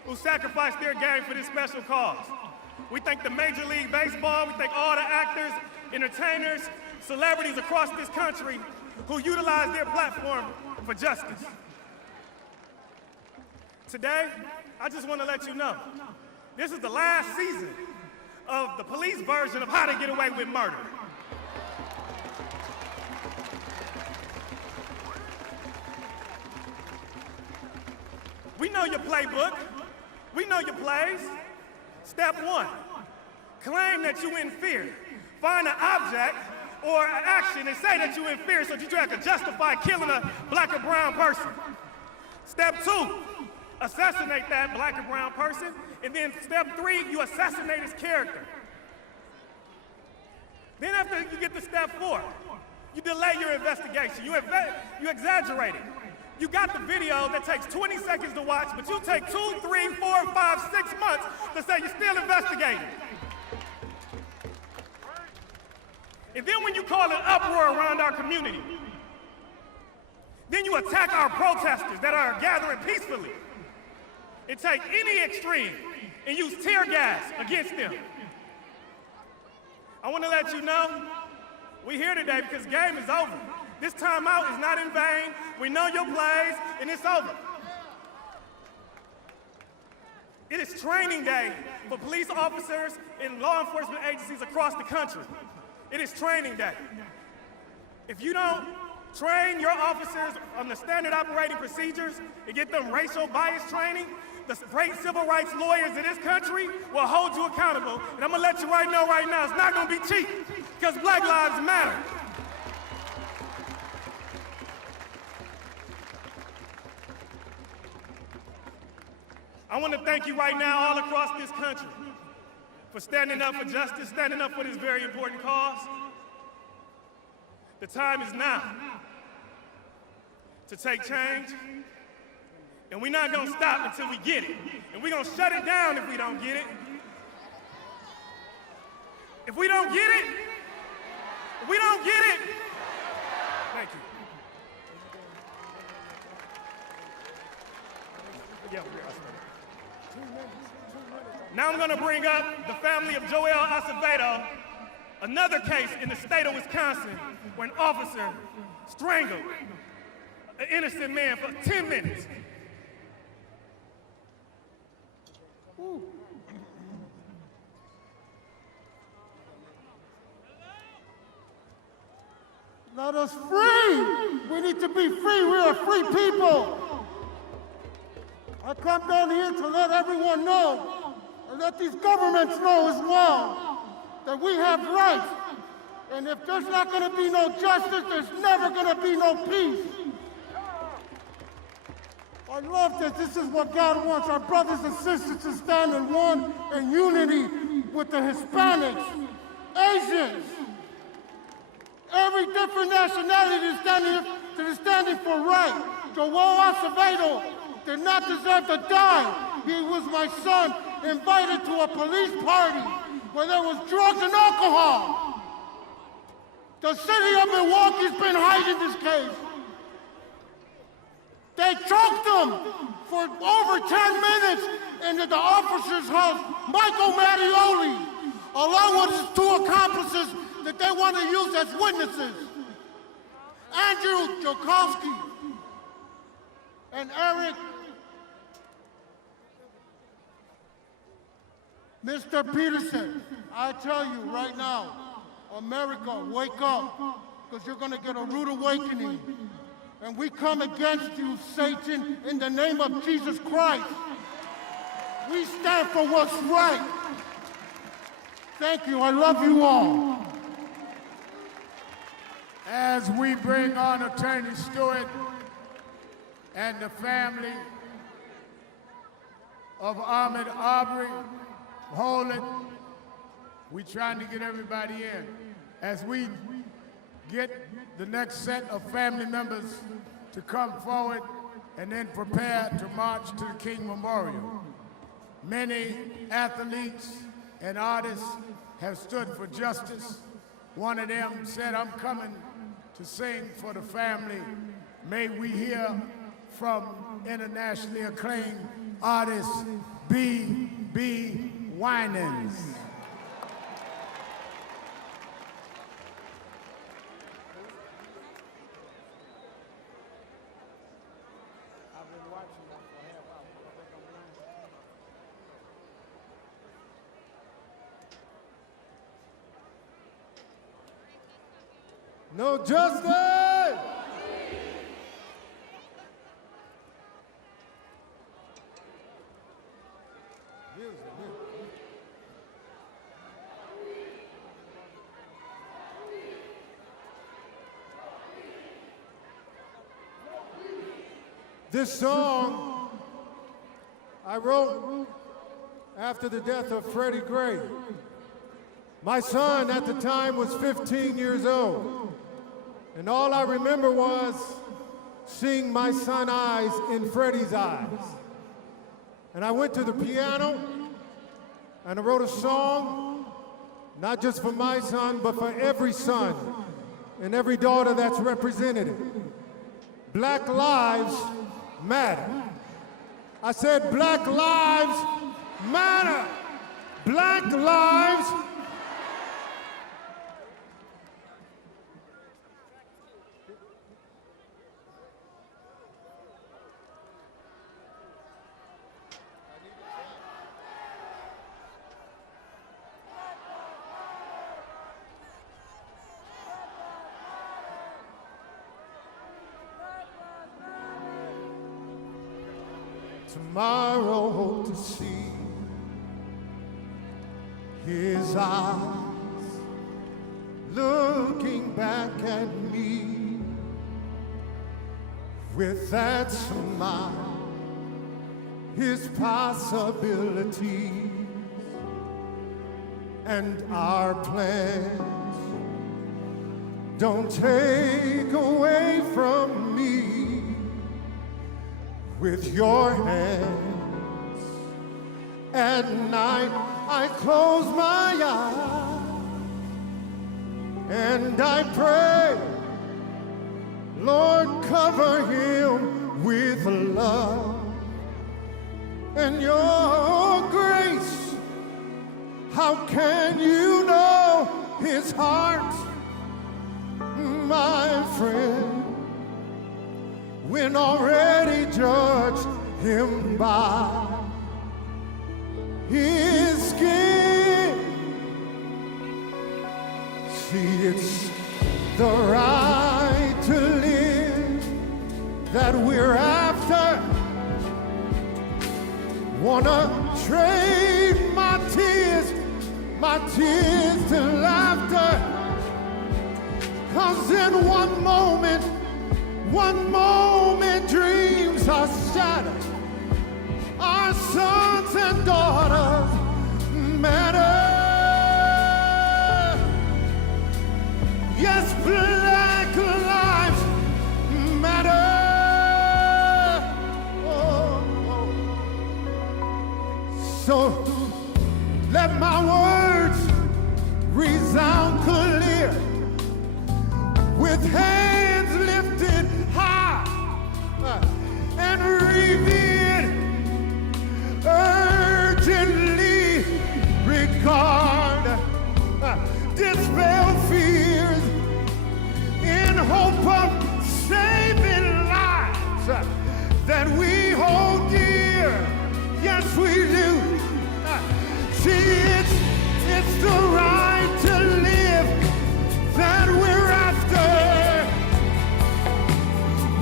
who sacrificed their game for this special cause. We thank the Major League Baseball, we thank all the actors, entertainers, celebrities across this country who utilize their platform for justice. Today, I just want to let you know, this is the last season of the police version of How to Get Away with Murder. We know your playbook. We know your plays. Step 1, claim that you in fear. Find an object or an action and say that you in fear so that you have to justify killing a black or brown person. Step 2, assassinate that black or brown person. And then step 3, you assassinate his character. Then after you get to step 4, you delay your investigation. You exaggerate it. You got the video that takes 20 seconds to watch, but you take 2, 3, 4, 5, 6 months to say you're still investigating. And then when you call an uproar around our community, then you attack our protesters that are gathering peacefully and take any extreme and use tear gas against them. I want to let you know, we're here today because game is over. This timeout is not in vain. We know your plays, and it's over. It is training day for police officers and law enforcement agencies across the country. It is training day. If you don't train your officers on the standard operating procedures and get them racial bias training, the great civil rights lawyers in this country will hold you accountable. And I'm gonna let you know right now, it's not gonna be cheap, because Black Lives Matter. I want to thank you right now all across this country for standing up for justice, standing up for this very important cause. The time is now to take change, and we're not going to stop until we get it. And we're going to shut it down if we don't get it. If we don't get it, We don't get it. Thank you. Yeah, now I'm going to bring up the family of Joel Acevedo, another case in the state of Wisconsin where an officer strangled an innocent man for 10 minutes. Let us free! We need to be free. We are free people. I come down here to let everyone know, and let these governments know as well, that we have rights. And if there's not going to be no justice, there's never going to be no peace. I love this. This is what God wants our brothers and sisters to stand in one in unity with the Hispanics, Asians, every different nationality that is standing for right. Joel Acevedo did not deserve to die. He was my son, invited to a police party where there was drugs and alcohol. The city of Milwaukee's been hiding this case. They choked him for over 10 minutes into the officer's house, Michael Mattioli, along with his two accomplices that they want to use as witnesses, Andrew Joukowsky and Eric. Mr. Peterson, I tell you right now, America, wake up, because you're going to get a rude awakening. And we come against you, Satan, in the name of Jesus Christ. We stand for what's right. Thank you. I love you all. As we bring on Attorney Stewart and the family of Ahmaud Arbery, hold it. We're trying to get everybody in. As we get the next set of family members to come forward and then prepare to march to the King Memorial. Many athletes and artists have stood for justice. One of them said, I'm coming to sing for the family. May we hear from internationally acclaimed artist B.B. Winans. No justice! This song I wrote after the death of Freddie Gray. My son at the time was 15 years old. And all I remember was seeing my son's eyes in Freddie's eyes. And I went to the piano and I wrote a song, not just for my son, but for every son and every daughter that's represented. Black lives matter. I said, Black lives matter. Black lives matter. Tomorrow hope to see his eyes looking back at me with that smile, his possibilities and our plans don't take away from me. With your hands at night, I close my eyes And I pray, Lord, cover him with love and your grace. How can you know his heart, my friend, when already judged him by his skin? See, it's the right to live that we're after. Wanna trade my tears to laughter. 'Cause in one moment dreams are shattered. Our sons and daughters matter. Yes, black lives matter. So let my words resound clear, with hands lifted high and revered urgently regard, dispel fears in hope of saving lives that we hold dear. Yes, we do. See, it's the right to live that we're after.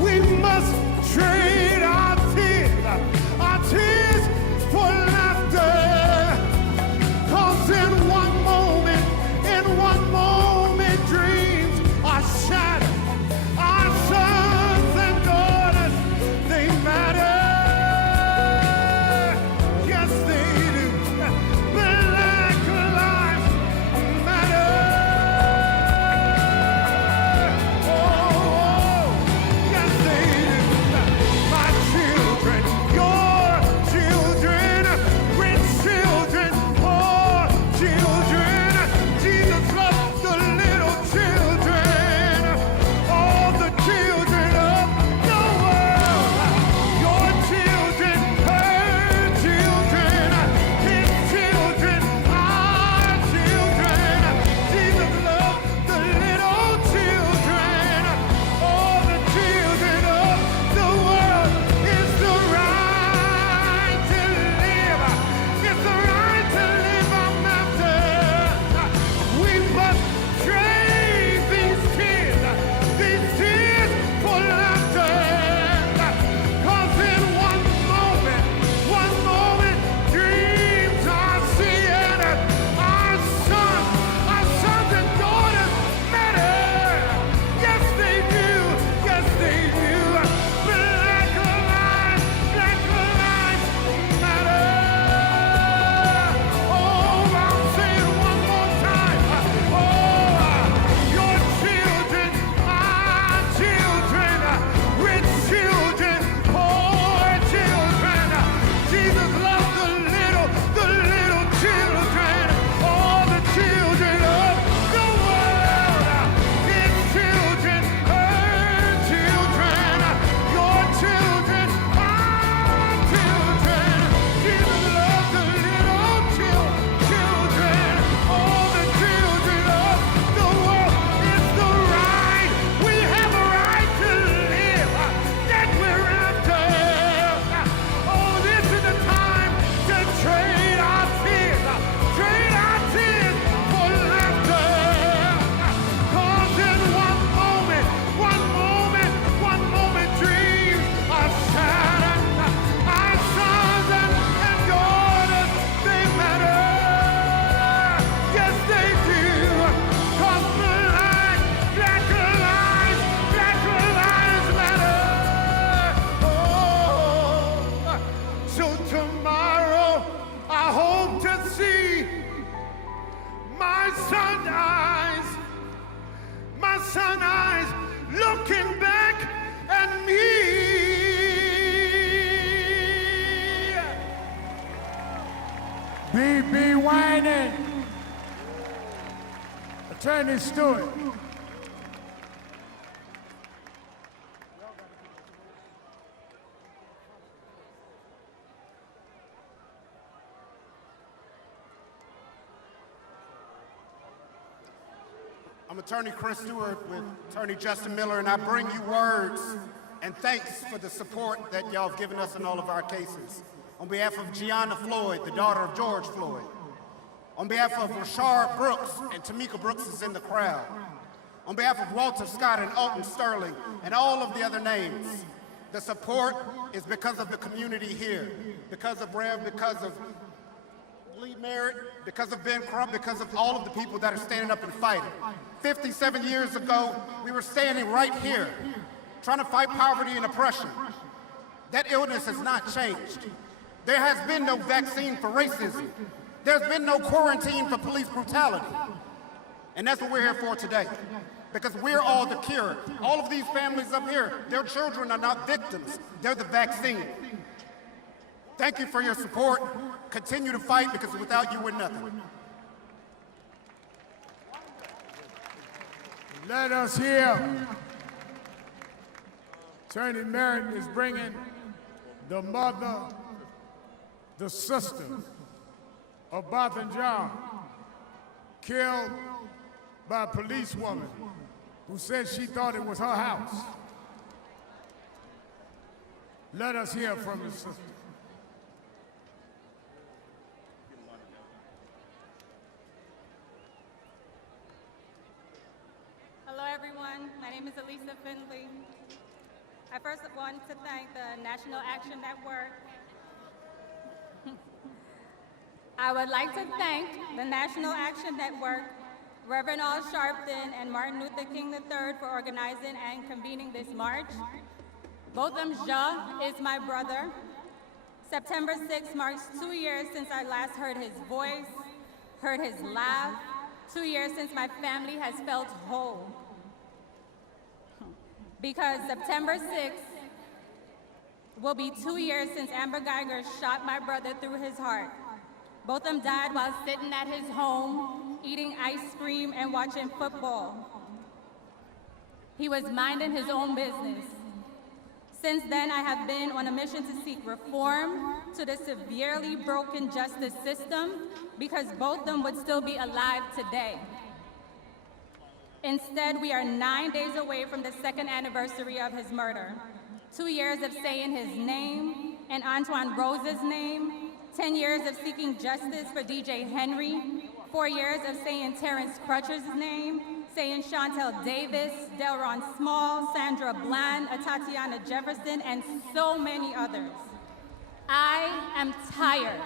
We must trade our tears for laughter. 'Cause in one moment dreams are shattered. Our sons and daughters, they matter. Yes, they do. Black lives matter. Oh, yes, they do. My children, your children, rich children, poor children. Jesus loves the little children, all the children of the world. Your children, her children, his children, our children. Jesus loves the little children, all the children of the world. It's the right to live. It's the right to live I'm after. We must trade these tears for laughter. 'Cause in one moment, dreams are seeing. Our sons and daughters matter. Yes, they do. Yes, they do. Black lives matter. Oh, I'll say it one more time. Oh, your children, our children, rich children, poor children. Jesus loves the little children, all the children of the world. His children, her children, your children, our children. Jesus loves the little children, all the children of the world. It's the right, we have a right to live that we're after. Oh, this is the time to trade our tears for laughter. 'Cause in one moment dreams are shattered. Our sons and daughters, they matter. Yes, they do. 'Cause black lives matter. Oh, so tomorrow I hope to see my son eyes looking back at me. B.B. Winan, Attorney Stewart. I'm Attorney Chris Stewart with Attorney Justin Miller, and I bring you words and thanks for the support that y'all have given us in all of our cases. On behalf of Gianna Floyd, the daughter of George Floyd. On behalf of Rashard Brooks, and Tamika Brooks is in the crowd. On behalf of Walter Scott and Alton Sterling, and all of the other names, the support is because of the community here, because of Rev, because of Lee Merritt, because of Ben Crump, because of all of the people that are standing up and fighting. 57 years ago, we were standing right here, trying to fight poverty and oppression. That illness has not changed. There has been no vaccine for racism. There's been no quarantine for police brutality. And that's what we're here for today, because we're all the cure. All of these families up here, their children are not victims, they're the vaccine. Thank you for your support. Continue to fight, because without you, we're nothing. Let us hear. Attorney Merritt is bringing the mother, the sister of Barton John, killed by a policewoman who said she thought it was her house. Let us hear from the sister. Hello, everyone. My name is Elisa Finley. I first want to thank the National Action Network. I would like to thank the National Action Network, Reverend Al Sharpton and Martin Luther King III for organizing and convening this march. Botham Ja is my brother. September 6th marks 2 years since I last heard his voice, heard his laugh, 2 years since my family has felt whole. Because September 6th will be 2 years since Amber Geiger shot my brother through his heart. Both of them died while sitting at his home, eating ice cream and watching football. He was minding his own business. Since then, I have been on a mission to seek reform to the severely broken justice system, because both of them would still be alive today. Instead, we are 9 days away from the second anniversary of his murder. 2 years of saying his name and Antoine Rose's name, 10 years of seeking justice for DJ Henry, 4 years of saying Terrence Crutcher's name, saying Chantel Davis, Delron Small, Sandra Bland, Tatiana Jefferson, and so many others. I am tired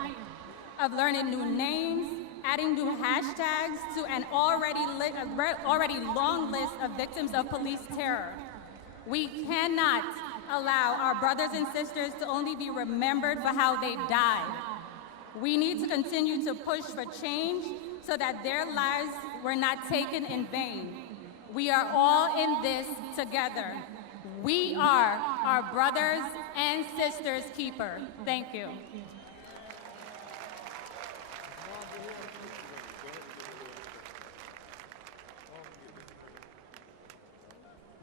of learning new names, adding new hashtags to an already long list of victims of police terror. We cannot allow our brothers and sisters to only be remembered for how they died. We need to continue to push for change so that their lives were not taken in vain. We are all in this together. We are our brothers and sisters' keeper. Thank you.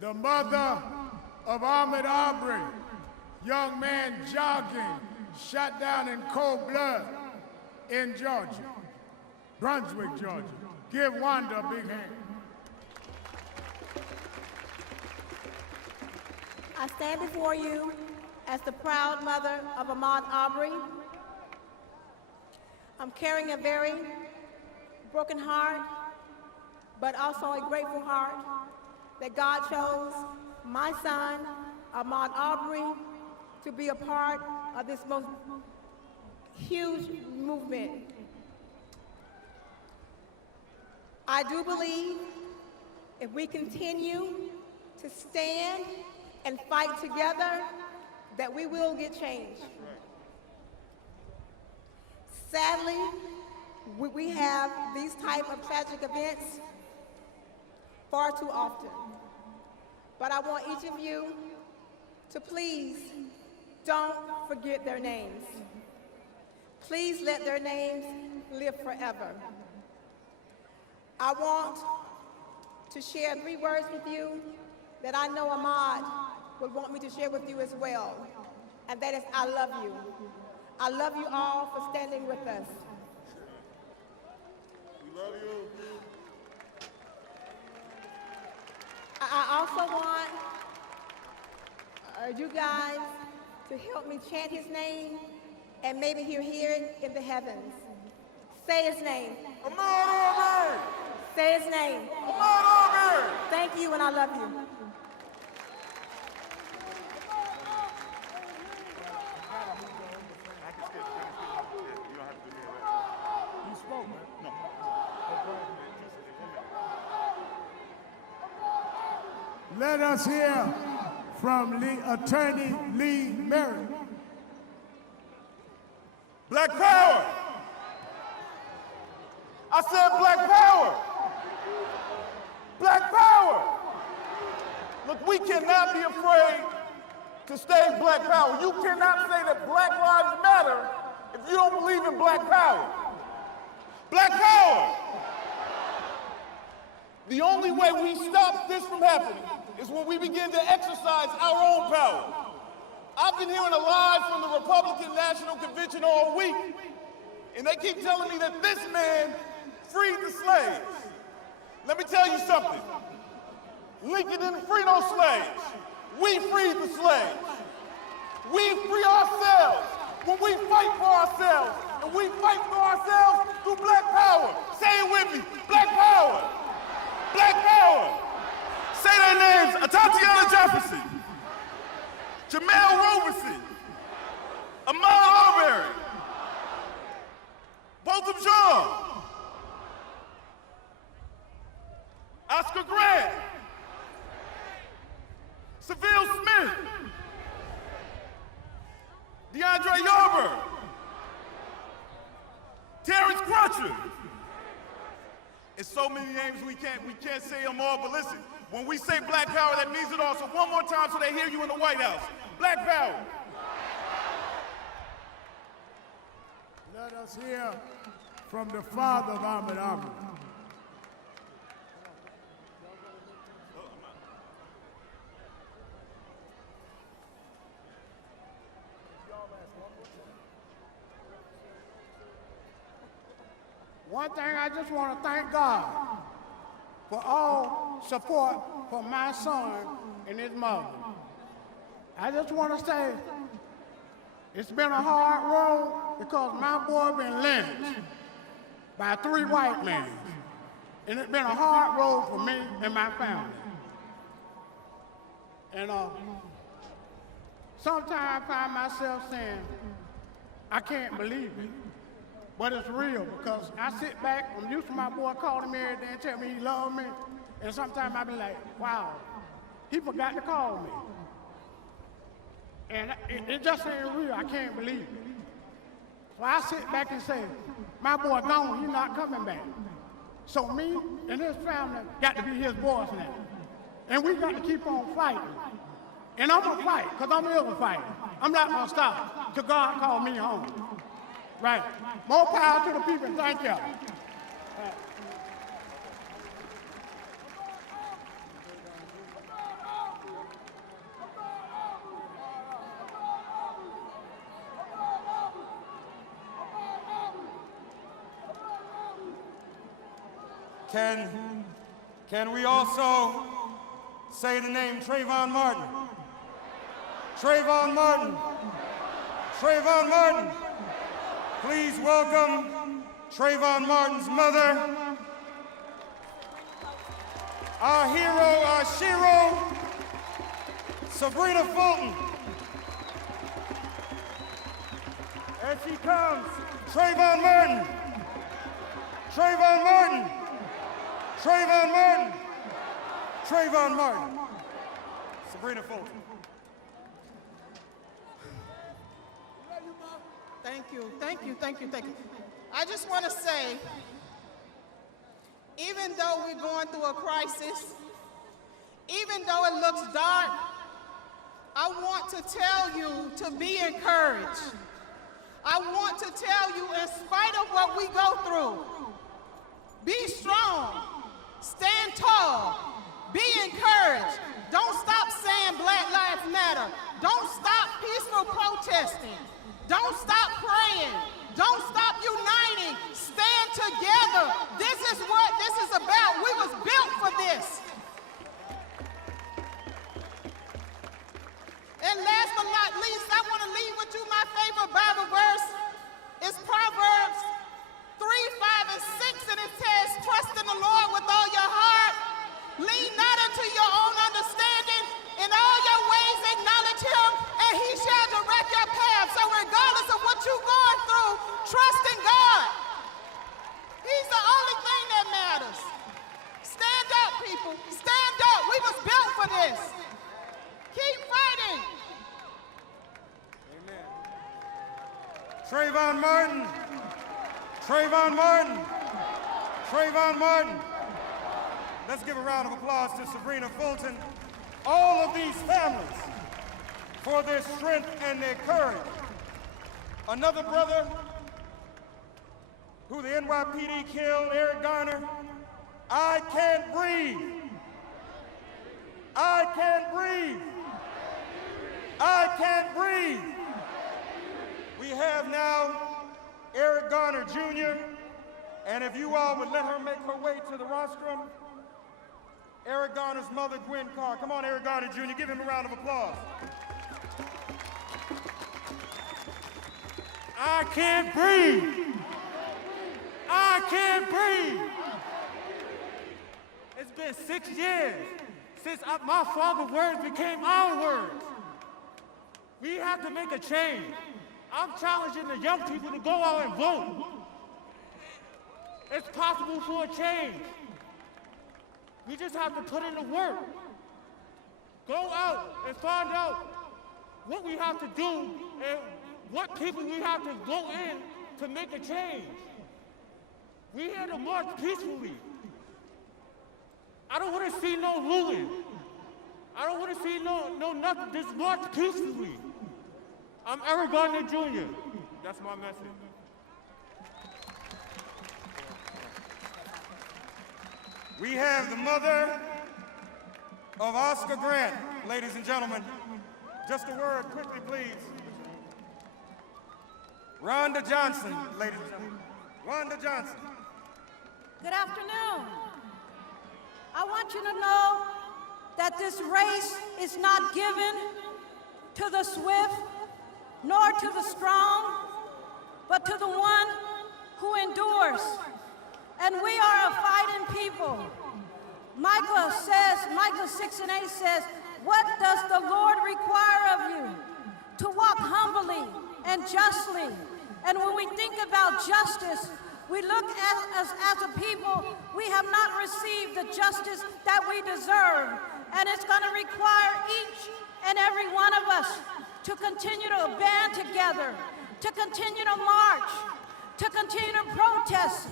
The mother of Ahmaud Arbery, young man jogging, shot down in cold blood in Georgia, Brunswick, Georgia. Give Wanda a big hand. I stand before you as the proud mother of Ahmaud Arbery. I'm carrying a very broken heart, but also a grateful heart that God chose my son, Ahmaud Arbery, to be a part of this most huge movement. I do believe if we continue to stand and fight together, that we will get change. Sadly, we have these type of tragic events far too often. But I want each of you to please don't forget their names. Please let their names live forever. I want to share 3 words with you that I know Ahmaud would want me to share with you as well, and that is, I love you. I love you all for standing with us. We love you. I also want you guys to help me chant his name, and maybe he'll hear it in the heavens. Say his name. Ahmaud Arbery! Say his name. Ahmaud Arbery! Thank you, and I love you. You spoke, man. No. Let us hear from Attorney Lee Merritt. Black power! I said black power! Black power! Look, we cannot be afraid to stage black power. You cannot say that Black Lives Matter if you don't believe in black power. Black power! The only way we stop this from happening is when we begin to exercise our own power. I've been hearing a lie from the Republican National Convention all week, and they keep telling me that this man freed the slaves. Let me tell you something. Lincoln didn't free no slaves. We freed the slaves. We free ourselves when we fight for ourselves, and we fight for ourselves through black power. Say it with me, black power. Black power. Say their names, Tatiana Jefferson, Jamel Robeson, Ahmaud Arbery, Botham Jean, Oscar Grant, Seville Smith, DeAndre Yarber, Terrence Crutcher. It's so many names we can't say them all, but listen, when we say black power, that means it all. So one more time so they hear you in the White House. Black power. Let us hear from the father of Ahmaud Arbery. One thing, I just want to thank God for all support for my son and his mother. I just want to say it's been a hard road because my boy been lynched by 3 white men. And it's been a hard road for me and my family. And sometimes I find myself saying, I can't believe it. But it's real because I sit back, I'm used to my boy calling me every day and tell me he loves me. And sometimes I be like, wow, he forgot to call me. And it just ain't real, I can't believe it. So I sit back and say, my boy gone, he's not coming back. So me and his family got to be his boys now. And we got to keep on fighting. And I'm gonna fight, because I'm ill to fight. I'm not gonna stop till God call me home. Right. More power to the people. Thank you. Can we also say the name Trayvon Martin? Trayvon Martin. Trayvon Martin. Please welcome Trayvon Martin's mother, our hero, our shero, Sabrina Fulton. As she comes, Trayvon Martin, Trayvon Martin, Trayvon Martin, Trayvon Martin, Sabrina Fulton. Thank you, thank you, thank you, thank you. I just want to say, even though we're going through a crisis, even though it looks dark, I want to tell you to be encouraged. I want to tell you, in spite of what we go through, be strong, stand tall, Be encouraged. Don't stop saying Black Lives Matter. Don't stop peaceful protesting. Don't stop praying. Don't stop uniting. Stand together. This is what this is about. We was built for this. And last but not least, I want to leave with you my favorite Bible verse. It's Proverbs 3, 5, and 6, and it says, trust in the Lord with all your heart. Lean not unto your own understanding. In all your ways acknowledge him, and he shall direct your path. So regardless of what you're going through, trust in God. He's the only thing that matters. Stand up, people. Stand up. We was built for this. Keep fighting. Amen. Trayvon Martin. Trayvon Martin. Trayvon Martin. Let's give a round of applause to Sabrina Fulton. All of these families for their strength and their courage. Another brother who the NYPD killed, Eric Garner. I can't breathe. I can't breathe. I can't breathe. We have now Eric Garner Jr., and if you all would let her make her way to the rostrum, Eric Garner's mother, Gwen Carr. Come on, Eric Garner Jr., give him a round of applause. I can't breathe. I can't breathe. It's been 6 years since my father's words became our words. We have to make a change. I'm challenging the young people to go out and vote. It's possible for a change. We just have to put in the work. Go out and find out what we have to do and what people we have to go in to make a change. We here to march peacefully. I don't want to see no looting. I don't want to see no nothing. Just march peacefully. I'm Eric Garner Jr. That's my message. We have the mother of Oscar Grant, ladies and gentlemen. Just a word, quickly, please. Rhonda Johnson, ladies and gentlemen. Rhonda Johnson. Good afternoon. I want you to know that this race is not given to the swift nor to the strong, but to the one who endures. And we are a fighting people. Micah 6:8 says, what does the Lord require of you? To walk humbly and justly. And when we think about justice, we look at us as a people, we have not received the justice that we deserve. And it's going to require each and every one of us to continue to band together, to continue to march, to continue to protest,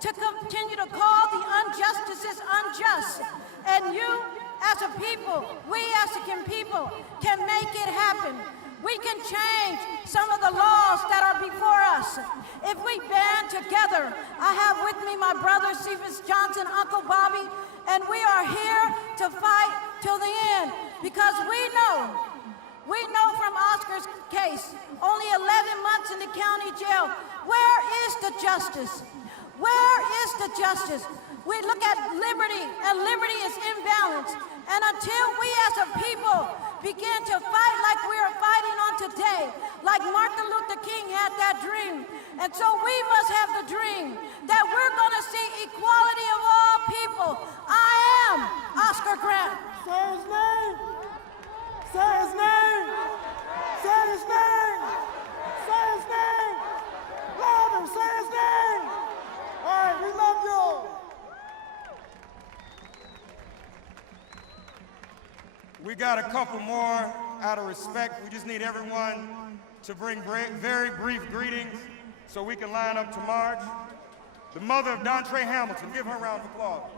to continue to call the injustices unjust. And you, as a people, we as a people, can make it happen. We can change some of the laws that are before us. If we band together, I have with me my brother, Cephas Johnson, Uncle Bobby, and we are here to fight till the end because we know from Oscar's case, only 11 months in the county jail. Where is the justice? Where is the justice? We look at liberty, and liberty is imbalanced. And until we as a people begin to fight like we are fighting on today, like Martin Luther King had that dream, and so we must have the dream that we're going to see equality of all people. I am Oscar Grant. Say his name. Say his name. Say his name. Say his name. Louder, say his name. All right, we love you. We got a couple more out of respect. We just need everyone to bring very brief greetings so we can line up to march. The mother of Dontre Hamilton, give her a round of applause.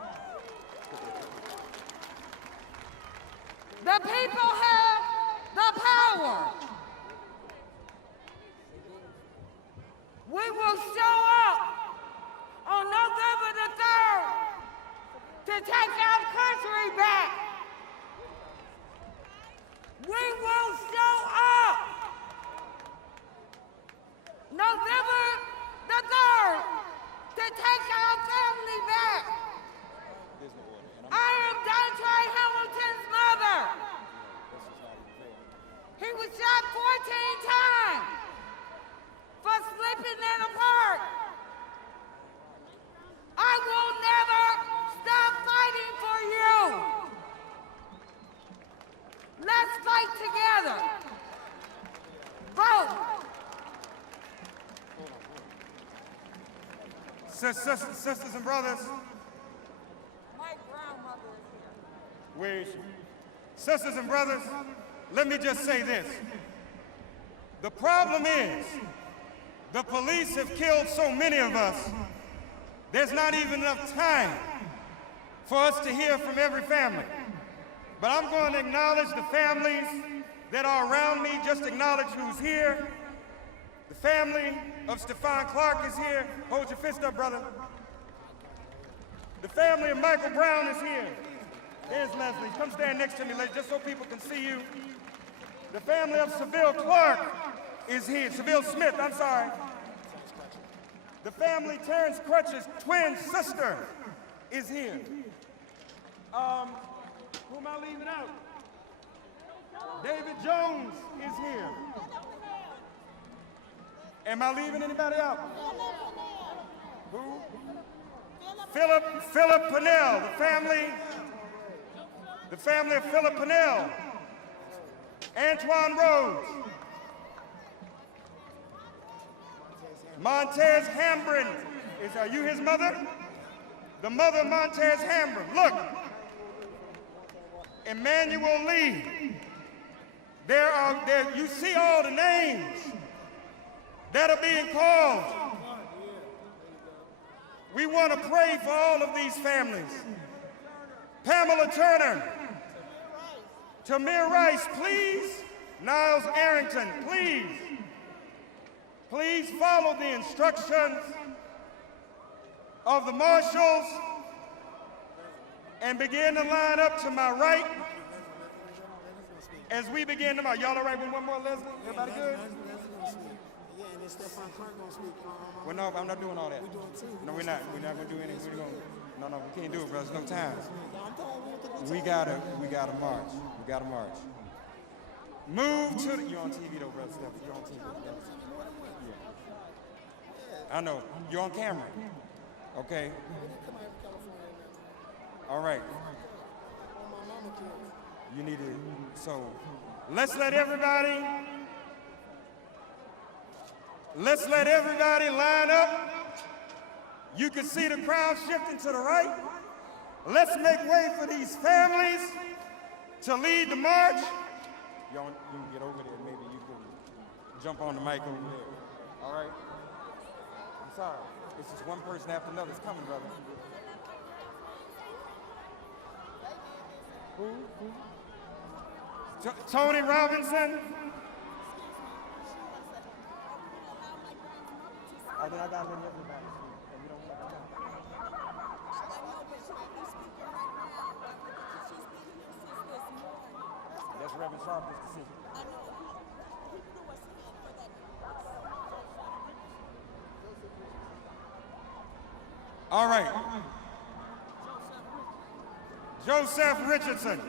The people have the power. We will show up on November the 3rd to to take our country back. We will show up November the 3rd to take our family back. I am Dontre Hamilton's mother. He was shot 14 times for sleeping in a park. I will never stop fighting for you. Let's fight together. Vote. Sisters and brothers, My grandmother is here. where is she? Sisters and brothers, let me just say this. The problem is, the police have killed so many of us, there's not even enough time for us to hear from every family. But I'm going to acknowledge the families that are around me, just acknowledge who's here. The family of Stephon Clark is here. Hold your fist up, brother. The family of Michael Brown is here. There's Leslie. Come stand next to me, just so people can see you. The family of Seville Clark is here. Seville Smith, I'm sorry. The family Terrence Crutch's twin sister is here. Who am I leaving out? David Jones is here. Am I leaving anybody out? Who? Philip Pennell, the family of Philip Pennell. Antoine Rhodes. Montez Hambrin. Are you his mother? The mother of Montez Hambrin. Look. Emmanuel Lee. You see all the names that are being called. We want to pray for all of these families. Pamela Turner. Tamir Rice, please. Niles Arrington, please. Please follow the instructions of the marshals and begin to line up to my right as we begin to march. Y'all all right with one more, Leslie? Everybody good? Yeah, and then Stephon Clark gonna speak. Well, no, I'm not doing all that. No, we're not. We're not gonna do anything. No, we can't do it, bro. There's no time. We gotta march. We gotta march. Move to the. You're on TV though, brother Steph. You're on TV. Yeah. I know. You're on camera. Okay. All right. You need to. So, let's let everybody line up. You can see the crowd shifting to the right. Let's make way for these families to lead the march. Y'all, you can get over there. Maybe you can jump on the mic over there. All right? I'm sorry. It's just one person after another. It's coming, brother. Who? Tony Robinson. I think I got everybody. We don't have time. That's Reverend Sharp is the decision. All right. Joseph Richardson.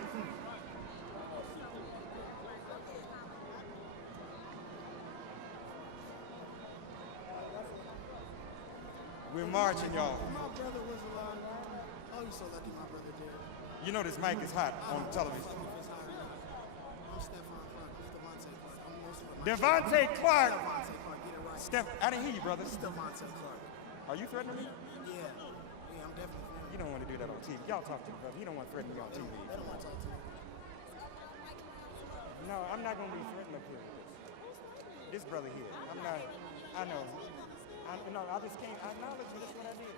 We're marching, y'all. My brother was alive. Oh, you're so lucky my brother did. You know this mic is hot on television. I'm Stephon Clark. I'm Devontae Clark. Devontae Clark, get it right. Steph, I didn't hear you, brother. Devontae Clark. Are you threatening me? Yeah, I'm definitely threatening. You don't want to do that on TV. Y'all talk to me, brother. You don't want to threaten me on TV. They don't want to talk to me. No, I'm not going to be threatened up here with this brother here. I'm not, I know. I just can't acknowledge that's what I did.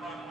Martin